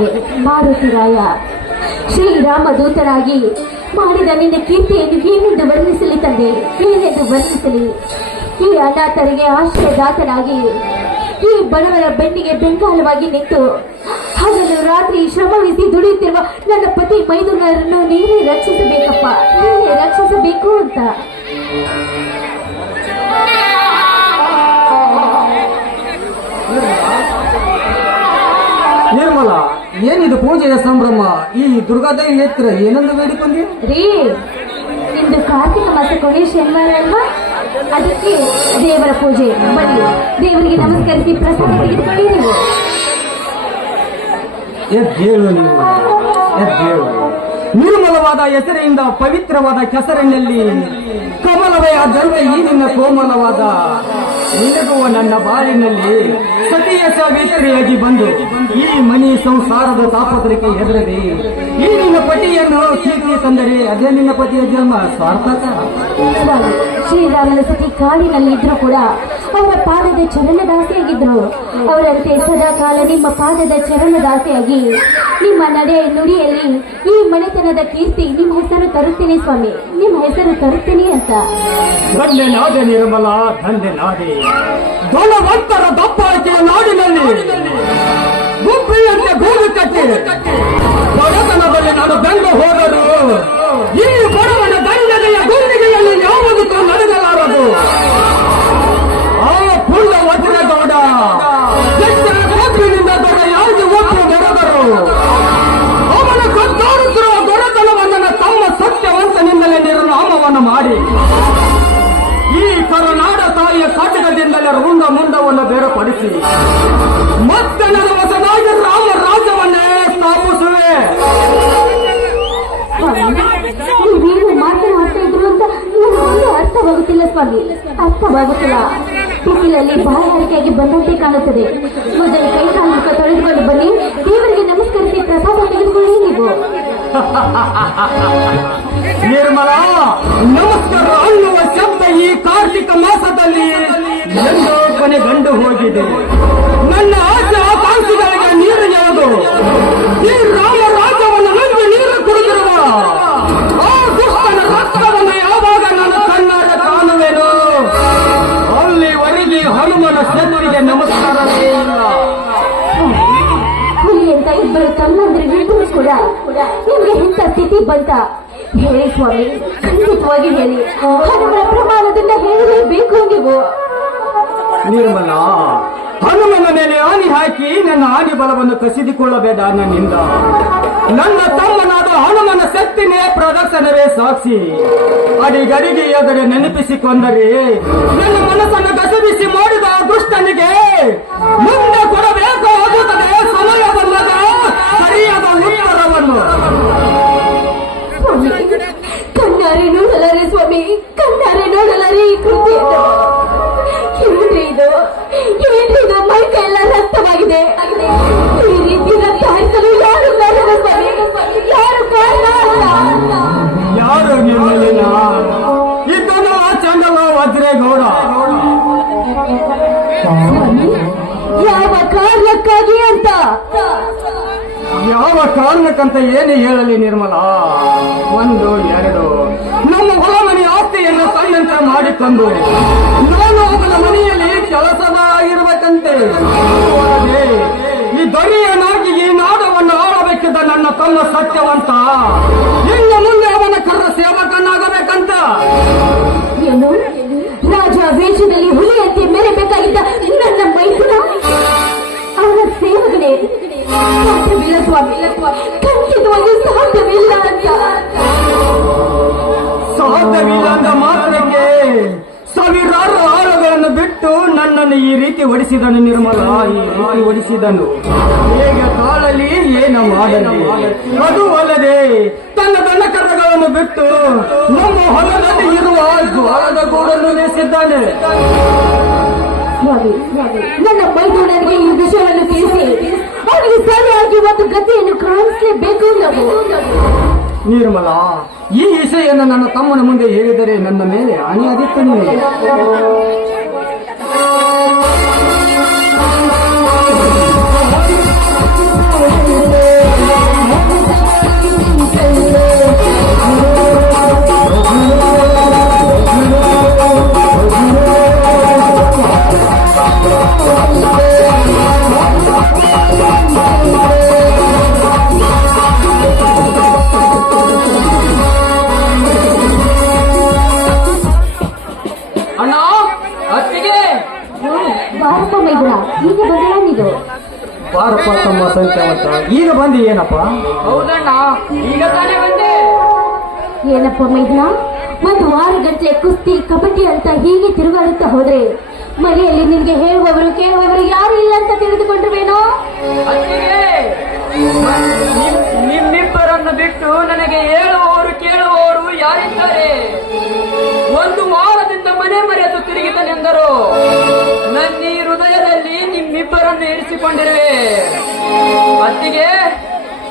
ತಂದೆ ಮಾರುತಿರಾಯ ಶ್ರೀರಾಮದೂತರಾಗಿ ಮಾಡಿದ ನಿನ್ನ ಕೀರ್ತಿಯನ್ನು ಏನೆಂದು ವರ್ಣಿಸಲಿ ತಂದೆ, ಏನೆಂದು ವರ್ಣಿಸಲಿ? ಈ ಅನಾಥರಿಗೆ ಆಶ್ರಯದಾತನಾಗಿ ಈ ಬಡವರ ಬೆನ್ನಿಗೆ ಬೆಂಗಾಲವಾಗಿ ನಿಂತು ಹಗಲು ರಾತ್ರಿ ಶ್ರಮವಹಿಸಿ ದುಡಿಯುತ್ತಿರುವ ನನ್ನ ಪತಿ ಮೈದುನರನ್ನು ನೀವೇ ರಕ್ಷಿಸಬೇಕಪ್ಪ, ನೀವೇ ರಕ್ಷಿಸಬೇಕು ಅಂತ. ನಿರ್ಮಲ, ಏನಿದು ಪೂಜೆಯ ಸಂಭ್ರಮ? ಈ ದುರ್ಗಾದೇವಿ ನೇತ್ರ ಏನೆಂದು ಬೇಡಿಕೊಂಡಿ? ರೀ, ಇಂದು ಕಾರ್ತಿಕ ಮಾಸ ಕೊನೆ ಶನಿವಾರ ಅಲ್ವಾ, ಅದಕ್ಕೆ ದೇವರ ಪೂಜೆ. ಬನ್ನಿ, ದೇವರಿಗೆ ನಮಸ್ಕರಿಸಿ ಪ್ರಸಾದ ತೆಗೆದುಕೊಳ್ಳಿ. ನೀವು ಎದ್ದೇಳು ನಿರ್ಮಲ, ಎದ್ದೇಳು. ನಿರ್ಮಲವಾದ ಹೆಸರಿನಿಂದ ಪವಿತ್ರವಾದ ಕೆಸರಿನಲ್ಲಿ ಕಮಲವೇ ಆದಂತೆ ಈ ನಿನ್ನ ಕೋಮಲವಾದ ನಿನಗುವ ನನ್ನ ಬಾಳಿನಲ್ಲಿ ಸತಿಯ ಸಾವಿತ್ರಿಯಾಗಿ ಬಂದು ಈ ಮನಿ ಸಂಸಾರದ ತಾಪತ್ರಕ್ಕೆ ಹೆದರದೆ ಈ ನಿನ್ನ ಪತಿಯನ್ನು ಕೀರ್ತಿ ತಂದರೆ ಅದೇ ನಿನ್ನ ಪತಿಯ ಜನ್ಮ ಸಾರ್ಥಕ. ಸ್ವಾಮಿ, ಶ್ರೀರಾಮನ ಸತಿ ಕಾಡಿನಲ್ಲಿದ್ರು ಕೂಡ ಅವರ ಪಾದದ ಚರಣದಾಸೆಯಾಗಿದ್ರು. ಅವರಂತೆ ಸದಾ ಕಾಲ ನಿಮ್ಮ ಪಾದದ ಚರಣದಾಸೆಯಾಗಿ ನಿಮ್ಮ ನಡೆ ನುಡಿಯಲ್ಲಿ ಈ ಮನೆತನದ ಕೀರ್ತಿ ನಿಮ್ಮ ಹೆಸರು ತರುತ್ತೇನೆ ಸ್ವಾಮಿ, ನಿಮ್ಮ ಹೆಸರು ತರುತ್ತೇನೆ ಅಂತ. ಧನ್ಯನಾದೆ ನಿರ್ಮಲ, ಧನ್ಯನಾದೆ. ಧನವಂತರ ದಪ್ಪಾಳಿಕೆಯ ನಾಡಿನಲ್ಲಿ ಗುಬ್ಬಿಯಂತೆ ಗೂಡು ಕಟ್ಟಿ ಬಡತನದಲ್ಲಿ ನಾನು ಬೆಂದು ಹೋದರು ಈ ಬಡವನ ದಂಡನೆಯ ಗುಂಡಿಗೆಯಲ್ಲಿ ಯಾವುದಕ್ಕೂ ನಡೆಸಲಾರದು. ಆ ಪೂರ್ಣ ವಜ್ರಗೌಡ ಕೊಬ್ಬಿನಿಂದ ದೊಡ್ಡ ಯಾರಿಗೆ ಒಪ್ಪು ಬೆಳೆದರು. ಅವನ ಕದ್ದಾಡುತ್ತಿರುವ ದೊರೆತನವನ್ನು ತಮ್ಮ ಸತ್ಯವಂತನಿಂದಲೇ ನಿರ್ನಾಮವನ್ನು ಮಾಡಿ ಈ ಕರುನಾಡ ತಾಯಿಯ ಕಾಟಕದಿಂದಲೇ ರುಂಡ ಮುಂಡವನ್ನು ಬೇರ್ಪಡಿಸಿ ಮತ್ತೆ ನನ್ನ ಹೊಸದಾಗಿ ರಾಮ ರಾಜ್ಯವನ್ನೇ ಸ್ಥಾಪಿಸುವೆ. ನೀವೇನು ಮಾತನಾಡ್ತಾ ಇದ್ರು ಅಂತ ನನಗೊಂದು ಅರ್ಥವಾಗುತ್ತಿಲ್ಲ ಸ್ವಾಮಿ, ಅರ್ಥವಾಗುತ್ತಿಲ್ಲ. ಬಿಸಿಲಲ್ಲಿ ಬಾಯಾರಿಕೆಯಾಗಿ ಬಂದಂತೆ ಕಾಣುತ್ತದೆ. ಮೊದಲು ಕೈ ಕಾಲು ಮುಖ ತೊಳೆದುಕೊಂಡು ಬನ್ನಿ, ದೇವರಿಗೆ ನಮಸ್ಕರಿಸಿ ಪ್ರಸಾದ ತೆಗೆದುಕೊಳ್ಳಿ. ನೀವು ನಿರ್ಮಲ, ನಮಸ್ಕಾರ ಅನ್ನುವ ಶಬ್ದ ಈ ಕಾರ್ತಿಕ ಮಾಸದಲ್ಲಿ ಎಂದೋ ಕೊನೆಗಂಡು ಹೋಗಿದೆ. ನನ್ನ ಆಸೆ ಆಕಾಂಕ್ಷೆಗಳಿಗೆ ನೀರು ಯಾವುದು? ಈ ರಾಮ ರಾಜ್ಯವನ್ನು ನುಂಗಿ ನೀರು ಕುಡಿದಿರುವ ಆ ದುಷ್ಟನ ರಕ್ತವನ್ನು ಯಾವಾಗ ನಾನು ಕಣ್ಣಾರೆ ಕಾಣುವೆನು ಅಲ್ಲಿವರೆಗೆ ಹನುಮನ ಶಕ್ತಿಗೆ ನಮಸ್ಕಾರವೇ ಇಲ್ಲ. ಹುಲಿ ಅಂತ ಇಬ್ಬರು ತಮ್ಮಂದ್ರಿಗೂ ಕೂಡ ನಿಮ್ಗೆ ಇಂಥ ಸ್ಥಿತಿ ಬಂತ? ಹೇಳಿ ಸ್ವಾಮಿ, ಖಂಡಿತವಾಗಿ ಹೇಳಿ. ಹನುಮನ ಪ್ರಮಾಣದಿಂದ ಹೇಳಲೇಬೇಕು ನೀವು. ನಿರ್ಮಲ, ಹನುಮನ ಮೇಲೆ ಆಣಿ ಹಾಕಿ ನನ್ನ ಆಣಿ ಬಲವನ್ನು ಕಸಿದುಕೊಳ್ಳಬೇಡ ನನ್ನಿಂದ. ನನ್ನ ತಮ್ಮನಾದ ಹನುಮನ ಶಕ್ತಿನೇ ಪ್ರದರ್ಶನವೇ ಸಾಕ್ಷಿ. ಅಡಿಗಡಿಗೆ ಎದರೆ ನೆನಪಿಸಿಕೊಂಡರೆ ನನ್ನ ಮನಸ್ಸನ್ನು ಕಸಬಿಸಿ ಮಾಡಿದ ದುಷ್ಟನಿಗೆ ಮುಂದೆ ಕೊಡಬೇಕಾಗುತ್ತದೆ ಸಮಯ ಬಂದಾಗ ಸರಿಯಾದ ಉತ್ತರವನ್ನು. ಕಣ್ಣಾರೆ ನೋಡಲಾರೆ ಸ್ವಾಮಿ, ಕಣ್ಣಾರೆ ನೋಡಲಾರೆ ಈ ಕೃತಿಯನ್ನು. ಏನ್ರಿ ಇದು, ಏನ್ರಿದು? ಮೈಕ ಎಲ್ಲ ರಕ್ತವಾಗಿದೆ. ಈ ರೀತಿ ರಕ್ತ ಹರಿಸಲು ಯಾರು ಕಾರಣ ಸ್ವಾಮಿ? ಯಾರು ಕಾರಣ ಅಂತ? ಯಾರು ನಿರ್ಮಲಿನ? ಇದನ್ನು ಚಂಡಲ ವಜ್ರೇಗೌಡ. ಸ್ವಾಮಿ, ಯಾವ ಕಾರಣಕ್ಕಾಗಿ ಅಂತ? ಯಾವ ಕಾರಣಕ್ಕಂತ ಏನು ಹೇಳಲಿ ನಿರ್ಮಲ? ಒಂದು ಎರಡು ನಮ್ಮ ಹೊಲ ಮನೆ ಆಸ್ತಿಯನ್ನು ಸಣ್ಣಂತೆ ಮಾಡಿಕೊಂಡು ನಾನು ಅವನ ಮನೆಯಲ್ಲಿ ಕೆಲಸದಾಗಿರ್ಬೇಕಂತೆ. ಈ ದೊರೆಯನಾಗಿ ಈ ನಾಡವನ್ನು ಆಳಬೇಕಿದ್ದ ನನ್ನ ತಮ್ಮ ಸತ್ಯವಂತ ಇನ್ನು ಮುಂದೆ ಅವನ ಕರ್ರ ಸೇವಕನಾಗಬೇಕಂತ. ಏನು ರಾಜ ವೇಷದಲ್ಲಿ ಹುಲಿಯಂತೆ ಮೆರೆಬೇಕಾಗಿದ್ದ ನನ್ನ ಮೈದುನ ಅವನ ಸೇವಕನೇ? ಸಾಧ್ಯವಿಲ್ಲ ಸ್ವಾಮಿ, ಖಂಡಿತವಾಗಿ ಸಾಧ್ಯವಿಲ್ಲ ಅಂತ. ಸಾಧ್ಯವಿಲ್ಲ ಅಂದ ಮಾತ್ರಕ್ಕೆ ಸಾವಿರಾರು ಆಳುಗಳನ್ನು ಬಿಟ್ಟು ನನ್ನನ್ನು ಈ ರೀತಿ ಹೊಡಿಸಿದನು ನಿರ್ಮಲ, ಈ ರೀತಿ ಹೊಡಿಸಿದನು. ಹೇಗೆ ಕಾಲಲ್ಲಿ ಏನು ಮಾಡಲಿ? ಅದು ಅಲ್ಲದೆ ತನ್ನ ದನ ಕರ್ರಗಳನ್ನು ಬಿಟ್ಟು ನಮ್ಮ ಹೊಲದಲ್ಲಿ ಇರುವ ಜ್ವಾಳದ ಗೂಡನ್ನು ನೆಲೆಸಿದ್ದಾನೆ. ಸ್ವಾಮಿ, ನನ್ನ ಮೈದುನರಿಗೆ ಈ ವಿಷಯವನ್ನು ತಿಳಿಸಿ ಅವರಿಗೆ ಸರಿಯಾಗಿ ಒಂದು ಗತಿಯನ್ನು ಕಾಣಿಸಲೇಬೇಕು ನಾವು. ನಿರ್ಮಲ, ಈ ವಿಷಯವನ್ನು ನನ್ನ ತಮ್ಮನ ಮುಂದೆ ಹೇಳಿದರೆ ನನ್ನ ಮೇಲೆ ಹಾನಿಯಾದಿತ್ತು. ಅಣ್ಣ ಅತ್ತಿಗೆ ಬಾರಪ್ಪ ಮೈದ್ರ ಈಗ ಬದಲ ನೀನು. ಬಾರಪ್ಪ ತಮ್ಮ ಸಂಖ್ಯಾವಂತ, ಈಗ ಬಂದಿ ಏನಪ್ಪ? ಹೌದಣ್ಣ, ಈಗ ತಾನೇ ಬಂದೆ. ಏನಪ್ಪ ಮೈದ್ರ, ಒಂದು ವಾರ ಗಂಟೆ ಕುಸ್ತಿ ಕಬಡ್ಡಿ ಅಂತ ಹೀಗೆ ತಿರುಗಾಡುತ್ತಾ ಹೋದ್ರೆ ಮನೆಯಲ್ಲಿ ನಿನ್ಗೆ ಹೇಳುವವರು ಕೇಳುವವರು ಯಾರು ಇಲ್ಲ ಅಂತ ತಿಳಿದುಕೊಂಡ್ರುವೇನೋ? ಅತ್ತಿಗೆ, ನಿಮ್ಮಿಬ್ಬರನ್ನು ಬಿಟ್ಟು ನನಗೆ ಹೇಳುವವರು ಕೇಳುವವರು ಯಾರಿದ್ದಾರೆ? ಒಂದು ವಾರದಿಂದ ಮನೆ ಮರೆತು ತಿರುಗಿದನೆಂದರು. ನನ್ನ ಈ ಹೃದಯದಲ್ಲಿ ನಿಮ್ಮಿಬ್ಬರನ್ನು ಇರಿಸಿಕೊಂಡಿರುವೆ. ಅತ್ತಿಗೆ,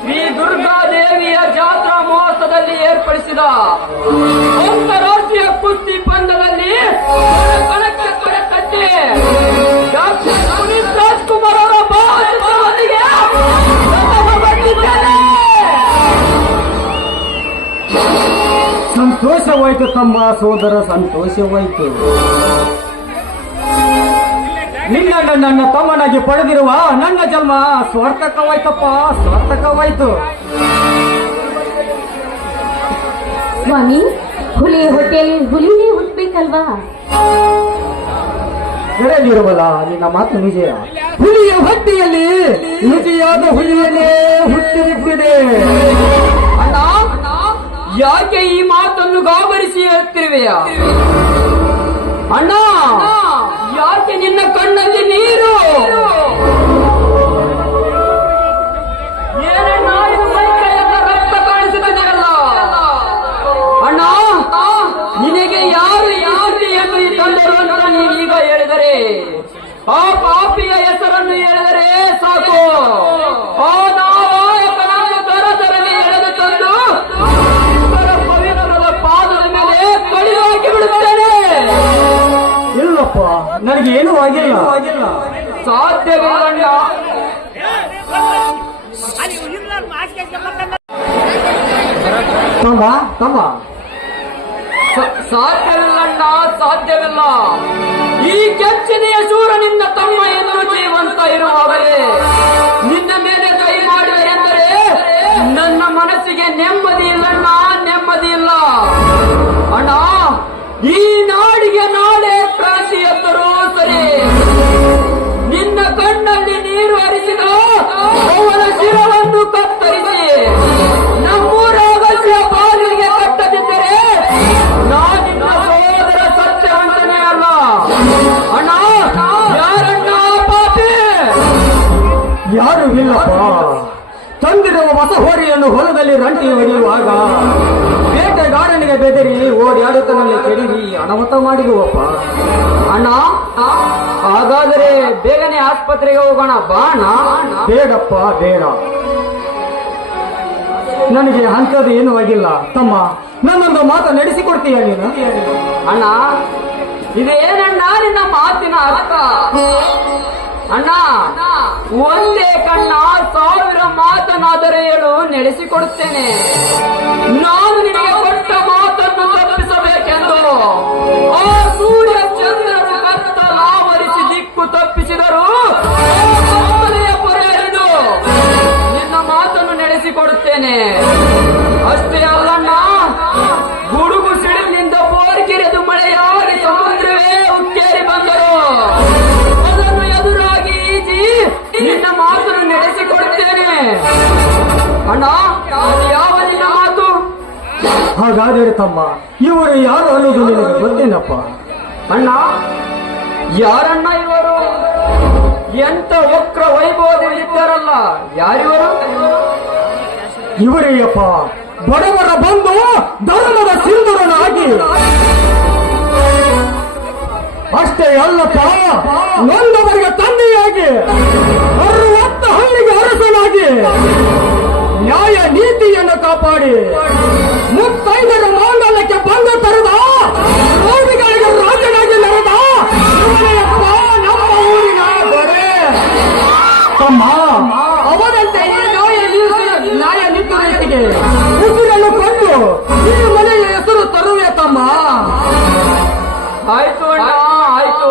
ಶ್ರೀ ದುರ್ಗಾದೇವಿಯ ಜಾತ್ರಾ ಮಹೋತ್ಸವದಲ್ಲಿ ಏರ್ಪಡಿಸಿದ ಅಂತಾರಾಷ್ಟ್ರೀಯ ಕುಸ್ತಿ ಪಂದ್ಯದಲ್ಲಿ ಕಣಕ್ಕೆ ಕಣೆ ತಟ್ಟಿ ಡಾಕ್ಟರ್ ಪುನೀತ್ ರಾಜ್ಕುಮಾರ್ ಅವರ ಭಾವನೆಗೆ ಬಂದಿದ್ದೇನೆ. ಸಂತೋಷವಾಯ್ತು ತಮ್ಮ ಸೋದರ, ಸಂತೋಷವಾಯ್ತು. ನಿನ್ನ ನನ್ನ ತಮ್ಮನಾಗಿ ಪಡೆದಿರುವ ನನ್ನ ಜನ್ಮ ಸ್ವಾರ್ಥಕವಾಯ್ತಪ್ಪ, ಸ್ವಾರ್ಥಕವಾಯ್ತು. ಸ್ವಾಮಿ, ಹುಲಿ ಹೊಟ್ಟೆಯಲ್ಲಿ ಹುಲಿನೇ ಹುಟ್ಟಬೇಕಲ್ವಾ? ಸರಿಯಾಗಿರುವಲ್ಲ ನಿನ್ನ ಮಾತು ನಿಜ. ಹುಲಿಯ ಹೊಟ್ಟೆಯಲ್ಲಿ ನಿಜವಾದ ಹುಲಿಯನ್ನೇ ಹುಟ್ಟಿರುತ್ತದೆ. ಅಣ್ಣ, ಯಾಕೆ ಈ ಮಾತನ್ನು ಗಾಬರಿಸಿ ಹೇಳ್ತಿರುವೆಯಾ? ಅಣ್ಣ, ಯಾಕೆ ನಿನ್ನ ಕಣ್ಣಲ್ಲಿ ನೀರು? ಏನಣ್ಣ ಇದು ಮೈಕೈಯೆಲ್ಲ ರಕ್ತ ಕಾಣಿಸುತ್ತಿದೆಯಲ್ಲ? ಅಣ್ಣ, ನಿನಗೆ ಯಾರು ಯಾರು ಎಂದು ತಂದರು ಅಂತ ನೀನೀಗ ಹೇಳಿದರೆ, ಆ ಪಾಪಿಯ ಹೆಸರನ್ನು ಹೇಳಿದರೆ ಸಾಕು. ಆ ನಾರಾಯಕನನ್ನು ತರತರನೆ ಎಳೆದು ತಂದು ಇಬ್ಬರ ಪವಿತ್ರರ ಪಾದದ ಮೇಲೆ ಕಡಿದು ಹಾಕಿ ಬಿಡುತ್ತೇನೆ. ಇಲ್ಲಪ್ಪ, ನನಗೆ ಏನೂ ಆಗಿಲ್ಲ. ಸಾಧ್ಯವಿಲ್ಲ. ತಮ್ಮ ತಮ್ಮ ಸಾಧ್ಯವಿಲ್ಲಣ್ಣ, ಸಾಧ್ಯವಿಲ್ಲ. ಈ ಕೆಚ್ಚನೆಯ ಶೂರನಿಂದ ತಮ್ಮ ಎದುರು ಜೀವಂತ ಇರುವಾಗಲೇ ನಿನ್ನ ಮೇಲೆ ಕೈ ಮಾಡಿದೆ ಎಂದರೆ ನನ್ನ ಮನಸ್ಸಿಗೆ ನೆಮ್ಮದಿ ಇಲ್ಲಣ್ಣ, ನೆಮ್ಮದಿ ಇಲ್ಲ. ಅಣ್ಣ, ಈ ನಾಡಿಗೆ ನಾಳೆ ಕ್ರಾಂತಿ ಎತ್ತರೂ ಸರಿ. ನಿನ್ನ ಕಣ್ಣಲ್ಲಿ ನೀರು ಹರಿಸಿದ ಅವನ ಶಿರವನ್ನು ಕತ್ತರಿಸಿ ನಮ್ಮೂರ ಅಗಸ್ಯ ಬಾಗಿಲಿಗೆ ಕಟ್ಟದಿದ್ದರೆ ನಾನಿನ್ನ ಸೋದರ ಸತ್ಯವಂತನೇ ಅಲ್ಲ. ಅಣ್ಣ, ಯಾರಣ್ಣ ಪಾಪಿ? ಯಾರು ಇಲ್ಲಪ್ಪ. ತಂದಿರುವ ಹೊಸ ಹೋರಿಯನ್ನು ಹೊಲದಲ್ಲಿ ರಂಟಿ ಹೊಡೆಯುವಾಗ ಬೇಟೆಗಾರನಿಗೆ ಬೆದರಿ ಓಡಾಡುತ್ತನಲ್ಲಿ ಕೆಡಿರಿ ಅನಾಹುತ ಮಾಡಿರುವಪ್ಪ. ಅಣ್ಣ, ಹಾಗಾದರೆ ಬೇಗನೆ ಆಸ್ಪತ್ರೆಗೆ ಹೋಗೋಣ ಬಾಣ. ಬೇಡಪ್ಪ, ಬೇಡ. ನನಗೆ ಅಂಥದ್ದು ಏನೂ ಆಗಿಲ್ಲ. ತಮ್ಮ, ನನ್ನೊಂದು ಮಾತು ನಡೆಸಿಕೊಡ್ತೀಯ ನೀನು? ಅಣ್ಣ, ಇದೇನಣ್ಣ ನಿನ್ನ ಮಾತಿನ ಅರ್ಥ? ಅಣ್ಣ, ಒಂದೇ ಕಣ್ಣ 1000 ಮಾತನಾದರೆ ಹೇಳು, ನಡೆಸಿಕೊಡುತ್ತೇನೆ. ನಾನು ನಿನಗೆ ಕೊಟ್ಟ ಮಾತನ್ನು ತಪ್ಪಿಸಬೇಕೆಂದು ಆ ಸೂರ್ಯ ಚಂದ್ರನು ಕತ್ತಲಾವರಿಸಿ ದಿಕ್ಕು ತಪ್ಪಿಸಿದರು ಪರಿಹರಿದು ನಿನ್ನ ಮಾತನ್ನು ನಡೆಸಿಕೊಡುತ್ತೇನೆ. ಅಷ್ಟೇ ಅಲ್ಲಣ್ಣ, ಗುಡುಗು ಸಿಡಿಲಿನಿಂದ ಬೋರ್ಗಿರಿದು ಮಳೆಯಾಗಿ ಸಮುದ್ರವೇ ಉಕ್ಕೇರಿ ಬಂದರು ಅದನ್ನು ಎದುರಾಗಿ ಈಜಿ ನಿನ್ನ ಮಾತನ್ನು ನಡೆಸಿಕೊಡುತ್ತೇನೆ. ಅಣ್ಣ, ಯಾವ ನಿನ್ನ ಮಾತು? ಹಾಗಾದರೆ ತಮ್ಮ, ಇವರು ಯಾರು ಅನ್ನೋದು ನಿನಗೆ ಗೊತ್ತೇನಪ್ಪ? ಅಣ್ಣ, ಯಾರಣ್ಣ ಇವರು? ಎಂತ ವಕ್ರ ವೈಭವದಲ್ಲಿದ್ದಾರಲ್ಲ, ಯಾರಿವರು? ಇವರೇಯಪ್ಪ, ಬಡವರ ಬಂದು ಧರ್ಮದ ಸಿಂಧುರನಾಗಿ. ಅಷ್ಟೇ ಅಲ್ಲಪ್ಪ, ನೊಂದವರಿಗೆ ತಂದೆಯಾಗಿ, 60 ಹಳ್ಳಿಗೆ ಅರಸನಾಗಿ, ನ್ಯಾಯ ನೀತಿಯನ್ನು ಕಾಪಾಡಿ ಮುತ್ತೈದರ ಮಾಂಗಲ್ಯಕ್ಕೆ ಬಂದ ತರದ ರೋಗಿಗಳಿಗೆ ರಾಜನಾಗಿ ನಡೆದ ಇವನೆಯಪ್ಪ ನಮ್ಮ ಊರಿನ ದೊರೆ. ತಮ್ಮ, ಅವರಂತೆ ನ್ಯಾಯ ನಿಂತಿಗೆ ಉಸಿರನ್ನು ಕೊಂಡು ಈ ಮನೆಯ ಹೆಸರು ತರುವೆ ತಮ್ಮ. ಆಯ್ತು ಅಣ್ಣ, ಆಯ್ತು.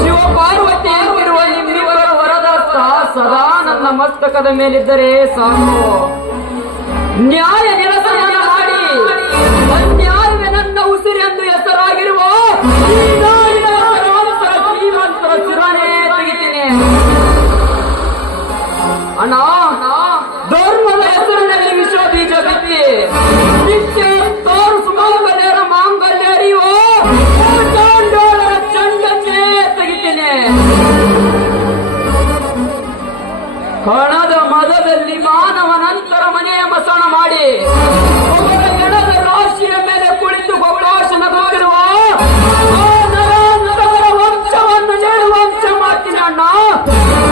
ಶಿವ ಪಾರ್ವತಿ ಎಂತಿರುವ ನಿಮ್ಮಿಬ್ಬರ ವರದಾಸ್ತ ಸದಾ ನನ್ನ ಮಸ್ತಕದ ಮೇಲಿದ್ದರೆ ಸಾಕು. ನ್ಯಾಯ ನಿರಸನ ಮಾಡಿ ಅನ್ಯಾಯವೇ ನನ್ನ ಉಸಿರೆಂದು ಹೆಸರಾಗಿರುವ ಈ ಅಣ್ಣ ಧರ್ಮದ ಹೆಸರಿನಲ್ಲಿ ವಿಶ್ವ ಬೀಜ ಬಿತ್ತಿ ನಿತ್ಯ ತೋರು ಸುಮಂಗಲ್ಯರ ಮಾಂಗಲ್ಯ ಅರಿಯುವ ಚಾಂಡೋಳರ ಚಂಡಕ್ಕೆ ತೆಗಿತೇನೆ. ಕಣದ ಮದದಲ್ಲಿ ಮಾನವನಂತರ ಮನೆಯ ಮಸಣ ಮಾಡಿ ಒಬ್ಬರ ಎಣದ ರಾಶಿಯ ಮೇಲೆ ಕುಳಿತು ಗೋಳಾಶನ ಗೊತ್ತಿರುವ ನರರ ವಂಶವನ್ನು ನಿರ್ವಂಶ ಮಾಡ್ತೀನಿ ಅಣ್ಣ,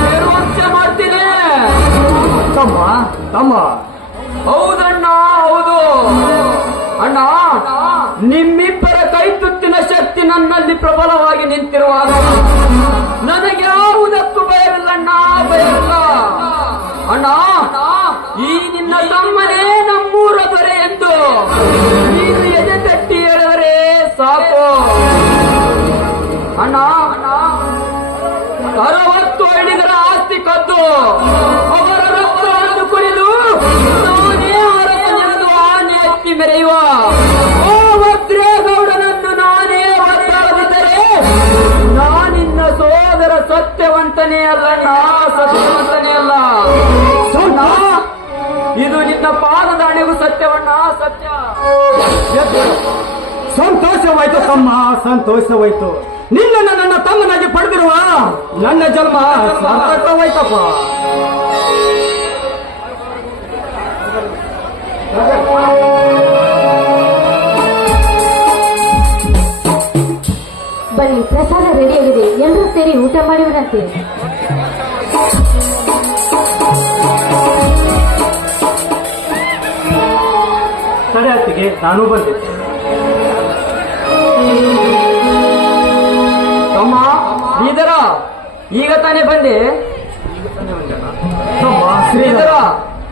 ನಿರ್ವಂಶ ಮಾಡ್ತೀನಿ. ತಮ್ಮ ತಮ್ಮ ಹೌದಣ್ಣ ಹೌದು ಅಣ್ಣ, ನಿಮ್ಮಿಬ್ಬರ ಕೈ ತುತ್ತಿನ ಶಕ್ತಿ ನನ್ನಲ್ಲಿ ಪ್ರಬಲವಾಗಿ ನಿಂತಿರುವಾಗ ನನಗೆ ಯಾವುದಕ್ಕೂ ಭಯವಿಲ್ಲಣ್ಣ, ಭಯವಿಲ್ಲ ಅಣ್ಣ. ಈ ನಿನ್ನ ತಮ್ಮನೇ ನಮ್ಮೂರ ದೊರೆ ಎಂದು ನೀನು ಎದೆ ತಟ್ಟಿ ಹೇಳಿದರೆ ಸಾಕು ಅಣ್ಣ. 60 ಹಳ್ಳಿಗರ ಆಸ್ತಿ ಕದ್ದು ಅವರ ರಕ್ತವನ್ನು ಕುಡಿದು ನಾನೇ ಅರಸನೆಂದು ಆನೆ ಎತ್ತಿ ಮೆರೆಯುವ ಓ ಭದ್ರೇಗೌಡನನ್ನು ನಾನೇ ಒದ್ದಾಡದಿದ್ದರೆ ನಾನಿನ್ನ ಸೋದರ ಸತ್ಯವಂತನೇ ಅಲ್ಲಣ್ಣ, ಸತ್ಯವಂತನೇ ಅಲ್ಲ ಅಣ್ಣ. ಇದು ನಿನ್ನ ಪಾದದಾಣೆಗೂ ಸತ್ಯವಣ್ಣ, ಸತ್ಯ. ಸಂತೋಷವಾಯ್ತು ತಮ್ಮ, ಸಂತೋಷವಾಯ್ತು. ನಿನ್ನನ್ನು ನನ್ನ ತಮ್ಮನಾಗಿ ಪಡೆದಿರುವ ನನ್ನ ಜನ್ಮ ಸಾರ್ಥಕವಾಯ್ತಪ್ಪ. ಬನ್ನಿ, ಪ್ರಸಾದ ರೆಡಿಯಾಗಿದೆ, ಎಲ್ಲರೂ ಸೇರಿ ಊಟ ಮಾಡುವರಂತೆ. ಸರಿ ಅತ್ತಿಗೆ, ನಾನು ಬಂದೆ. ತಮ್ಮ ಶ್ರೀಧರ, ಈಗ ತಾನೇ ಬಂದೆ. ತಮ್ಮ ಶ್ರೀಧರ,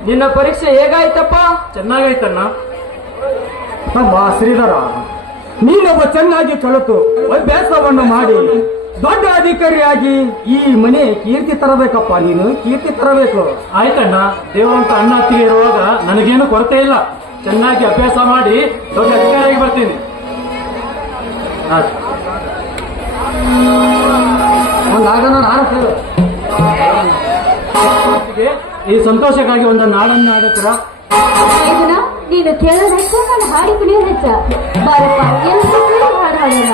ನಿನ್ನ ಪರೀಕ್ಷೆ ಹೇಗಾಯ್ತಪ್ಪ? ಚೆನ್ನಾಗೈತಣ್ಣ. ತಮ್ಮ ಶ್ರೀಧರ, ನೀನೊಬ್ಬ ಚೆನ್ನಾಗಿ ಕಲಿತು ಅಭ್ಯಾಸವನ್ನು ಮಾಡಿ ದೊಡ್ಡ ಅಧಿಕಾರಿಯಾಗಿ ಈ ಮನೆ ಕೀರ್ತಿ ತರಬೇಕಪ್ಪ. ನೀನು ಕೀರ್ತಿ ತರಬೇಕು. ಆಯ್ತಣ್ಣ, ದೇವಂತ ಅಣ್ಣ ಅತ್ತಿಗೆ ಇರುವಾಗ ನನಗೇನು ಕೊರತೆ ಇಲ್ಲ. ಚೆನ್ನಾಗಿ ಅಭ್ಯಾಸ ಮಾಡಿ ದೊಡ್ಡ ಅಧಿಕಾರಿಯಾಗಿ ಬರ್ತೀನಿ. ಒಂದಾಗನ ನಾನು ಕೇಳು. ಈ ಸಂತೋಷಕ್ಕಾಗಿ ಒಂದು ನಾಡನ್ನು ಆಡುತ್ತೀರ? ಇದನ್ನ ನೀನು ಕೇಳೋದು ಹೆಚ್ಚ, ನಾನು ಹಾಡಿ ಕುಡಿಯೋದು ಹೆಚ್ಚ. ಬಾರಪ್ಪ, ಎಲ್ಲರೂ ಸೇರಿ ಹಾಡು ಹಾಡೋಣ.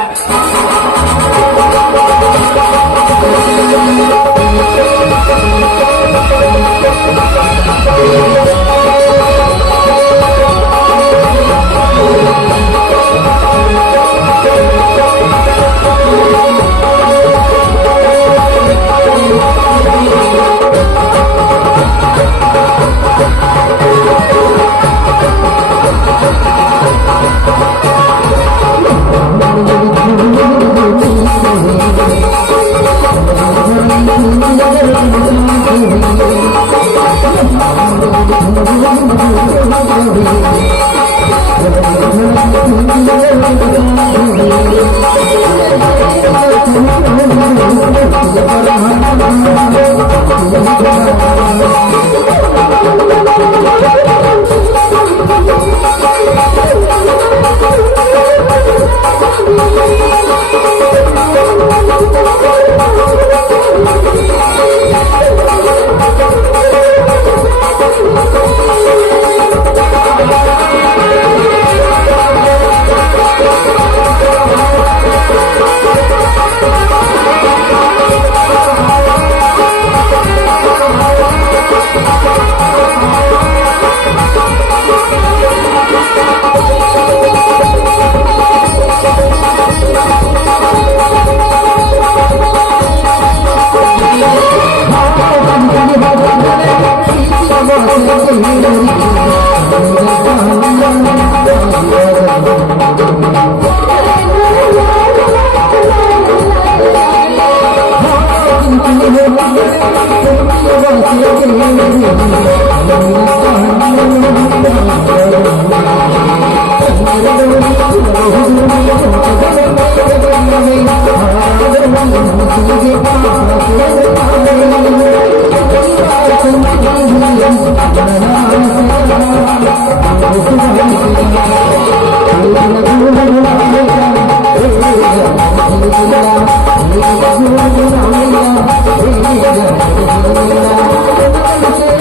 Thank you.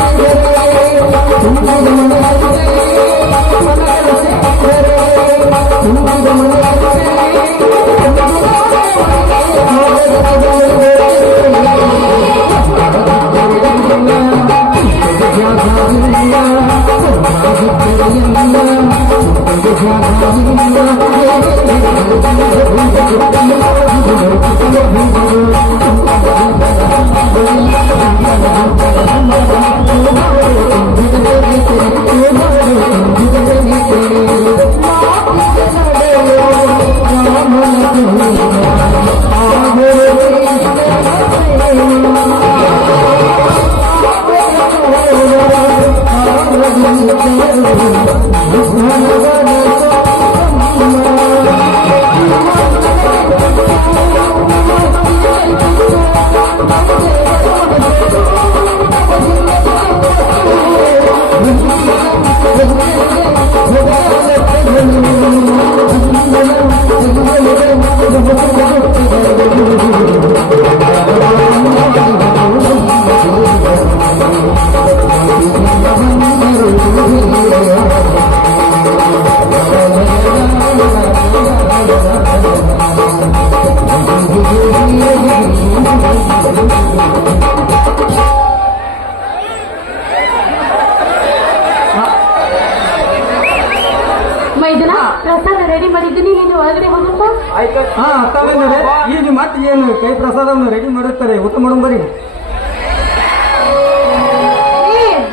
ದೇವಸ್ಥಾನದಲ್ಲಿ ಈ ನಿಮ್ಮ ಮಟ್ಟಿಗೆ ಏನು ಕೈ ಪ್ರಸಾದವನ್ನು ರೆಡಿ ಮಾಡುತ್ತಾರೆ, ಊಟ ಮಾಡೋಣ ಬರೀ.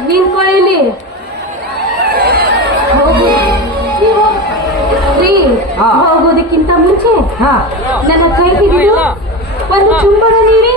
ನಿಂತ್ಕೊಳ್ಳಿ. ಹಾ. ಹೋಗೋದಕ್ಕಿಂತ ಮುಂಚೆ ಹಾ ನನ್ನ ಕೈ ಹಿಡಿದು ಒಂದು ಚುಂಬನ ನೀಡಿ.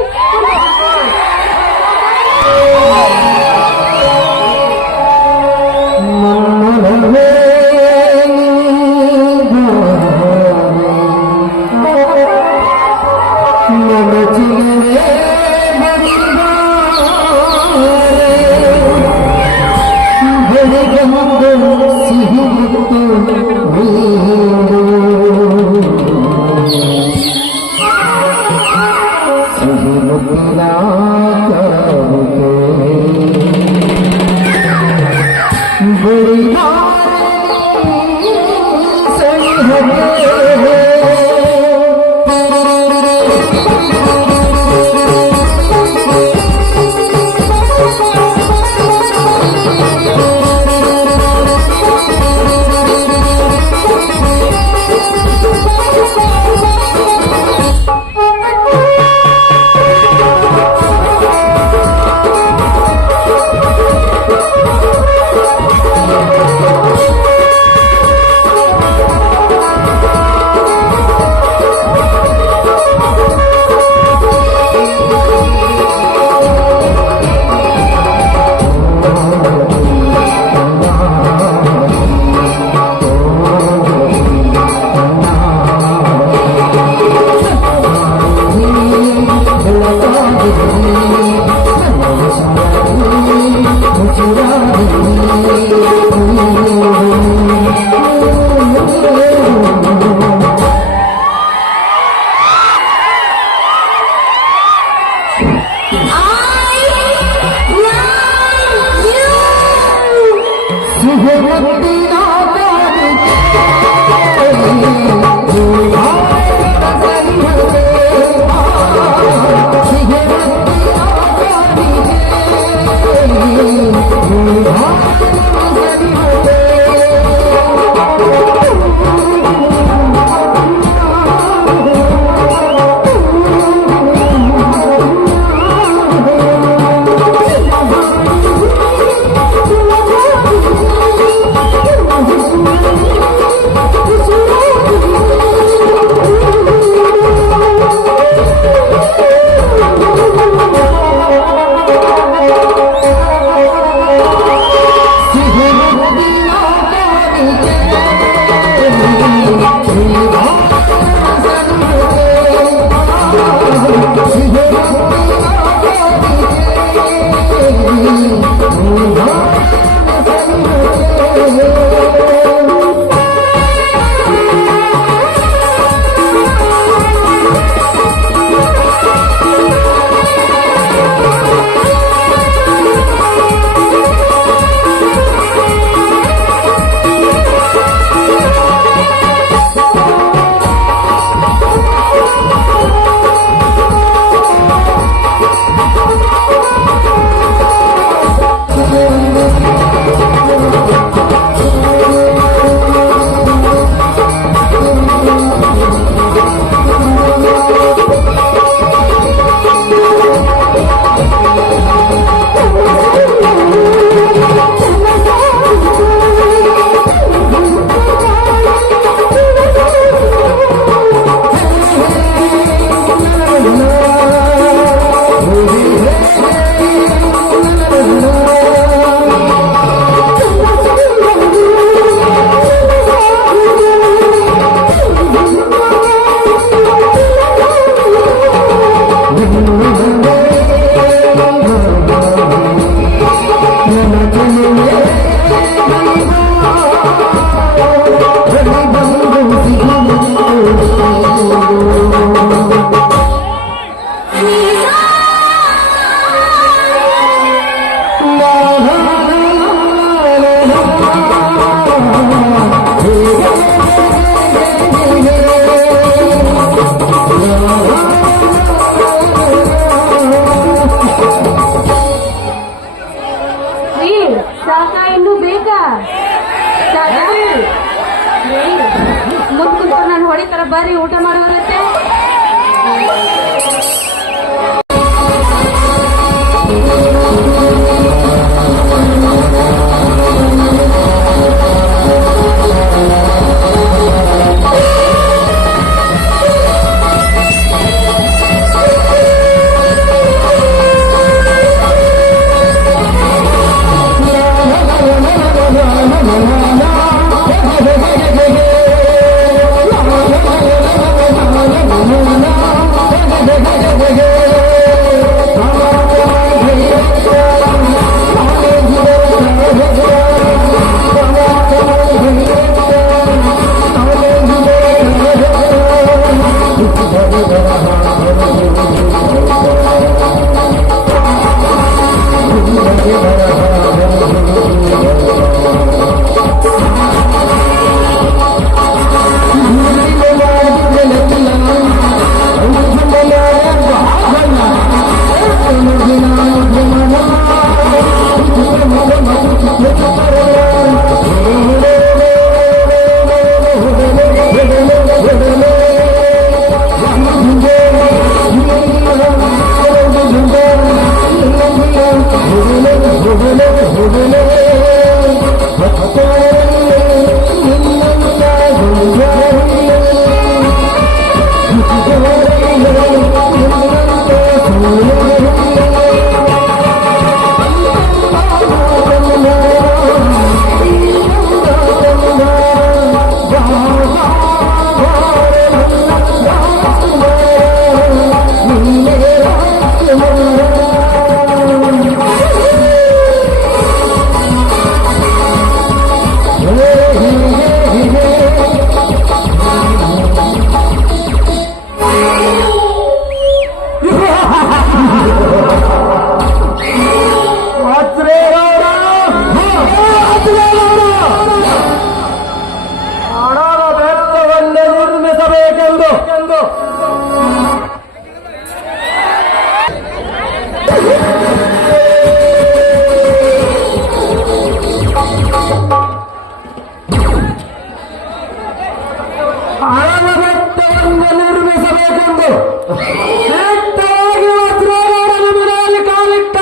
ದಿಟ್ಟವಾಗಿ ವಜ್ರಾವರಣ ಮನೆಯಲ್ಲಿ ಕಾಲಿಟ್ಟ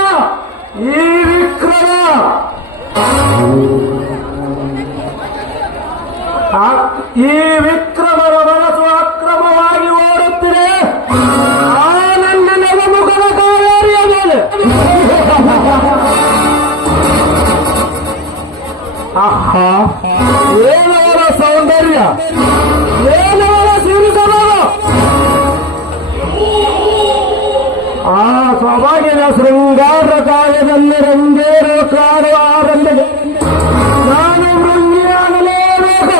ಈ ವಿಕ್ರಮ ಈ ವಿಕ್ರಮರ ಮನಸ್ಸು ಅಕ್ರಮವಾಗಿ ಓಡುತ್ತಿದೆ ಆ ನನ್ನ ನವಮುಖದ ಕಾವೇರಿಯ ಮೇಲೆ. ಆಹಾ, ಏನವರ ಸೌಂದರ್ಯ, ಏನವರ ಸಿರಿಸಬಲ, ಆ ಸೊಬಗಿನ ಶೃಂಗಾರ ಕಾಯದಲ್ಲಿ ರಂಗೇರು ಕಾಡುವ ಆರಂಭ ನಾನು ಮೃಂಗಿಯಾಗಲೇಬೇಕು.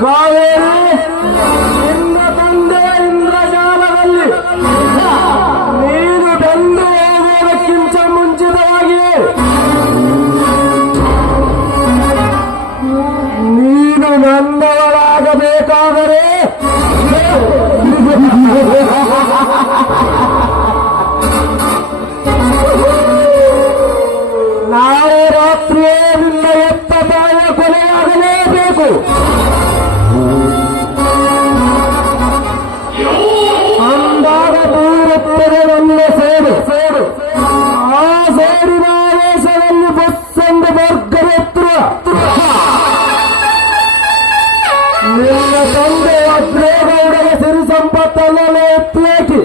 ಕಾವೇರಿ ನಿನ್ನ ತಂದೆ ಇಂದ್ರಜಾಲದಲ್ಲಿ ನೀನು ಬೆಂದು ಹೋಗುವುದಕ್ಕಿಂತ ಮುಂಚಿತವಾಗಿ ನೀನು ನನ್ನವಳಾಗಬೇಕಾದರೆ ನಾಳೆ ರಾತ್ರಿಯೇ ನಿನ್ನ ಎತ್ತ ತಾಯ ಕೊನೆಯಾಗಲೇಬೇಕು. ಅಂದಾಗ ದೂರುತ್ತದೆ ನನ್ನ ಸೇರು ಆ ಸೇರಿನ ಆವೇಶದಲ್ಲಿ ಬಸ್ಸೆಂದು ಬರ್ಗರೆತ್ತುವ ನಿನ್ನ ತಂದೆ ವಜ್ರೇಗೌಡರ ಸಿರಿ ಸಂಪತ್ತನ್ನೆಲ್ಲ ಎತ್ತಿಹಾಕಿ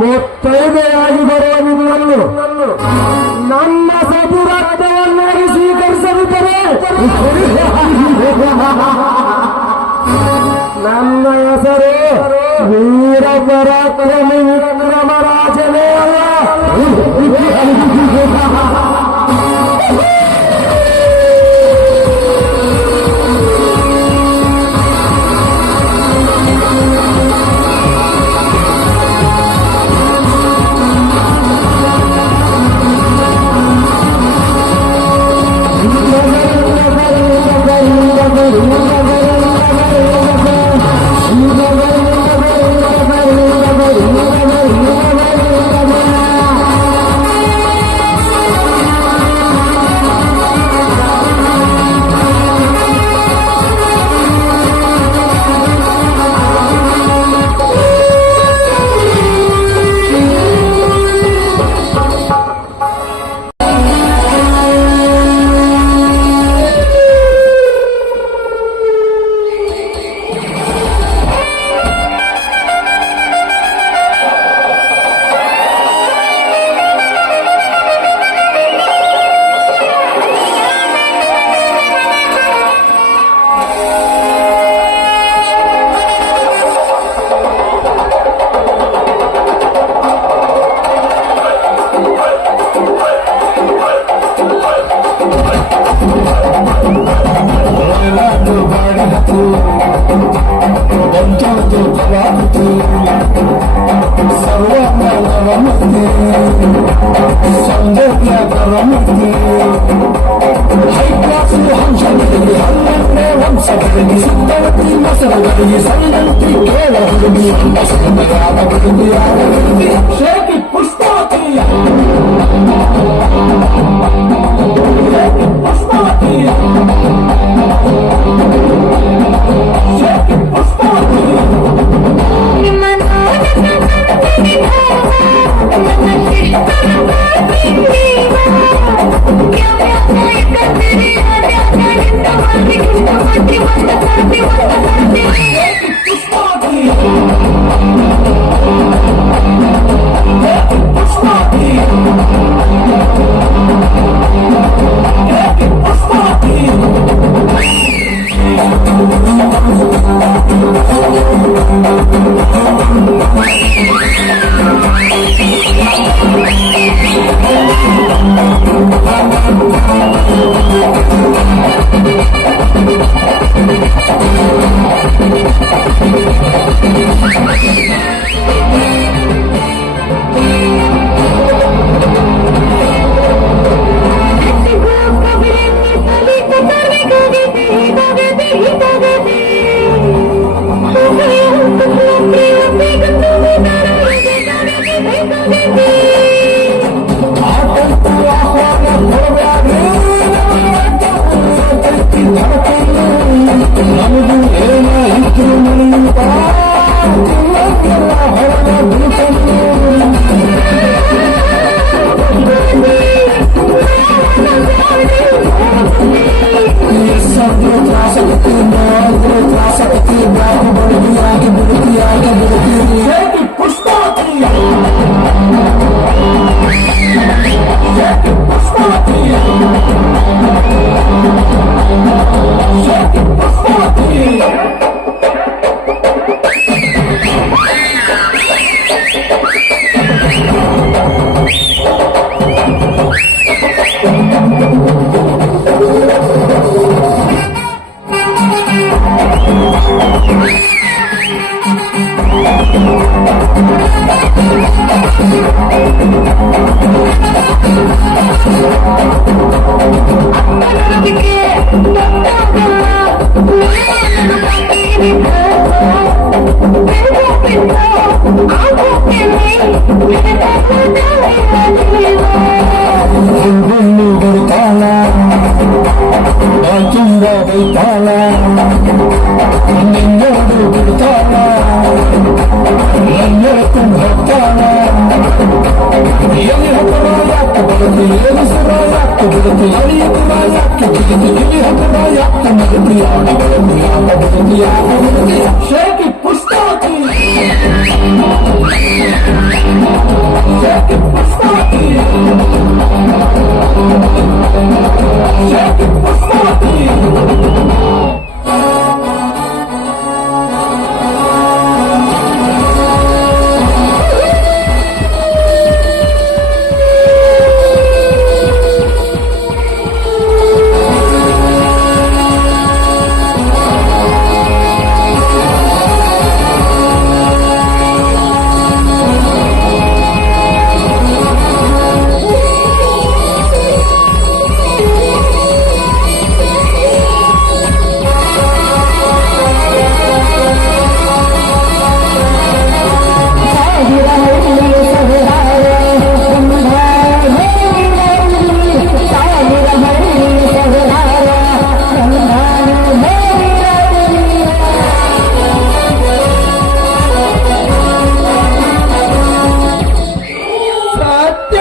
ಮುತ್ತೈದೆಯಾಗಿ ಬರುವ ನಿನ್ನನ್ನು ನನ್ನ ಸಪುರತ್ವವನ್ನಾಗಿ ಸ್ವೀಕರಿಸದಿದ್ದರೆ ನನ್ನ ಹೆಸರು ವೀರ ಪರಾಕ್ರಮಿ ವಿಕ್ರಮರಾಜನೇ ಅಲ್ಲ. ಆಟಂಕ ನಮಗೂ ಏನಾಯಿತು ಮನೆಯುವ ಹೊರಗ ಬಿಡುತ್ತಂದು ಬರುತ್ತಾಳ ತುಂಬ ಬೈತಾಳ ನಿನ್ನೋಡು ಬಿಡ್ತಾಳ ನನ್ನ ತುಂಬಿಡ್ತಾಳ ಎಲ್ಲಿ ಹಬ್ಬ ಯಾಕೆ ಬರುತ್ತೆ ಏನು ಸುರ ಯಾಕೆ ಬಿಡುತ್ತೆ ಅಳಿಯ ಕೂಡ ಯಾಕೆ ಬಿಡುತ್ತೆ ಇಲ್ಲಿ ಹಬ್ಬ ಯಾಕೆ ಮದುವೆ ಯಾಕೆ ಬರುತ್ತೆ ಯಾಕೆ ಬರುತ್ತೆ ಯಾಕೆ ಬರುತ್ತೆ ಶೇಕಿ ಪುಸ್ತಕಿ ಶೇಕಿ ಪುಸ್ತಕಿ ಶೇಕಿ ಪುಸ್ತಕಿ ಸತ್ಯ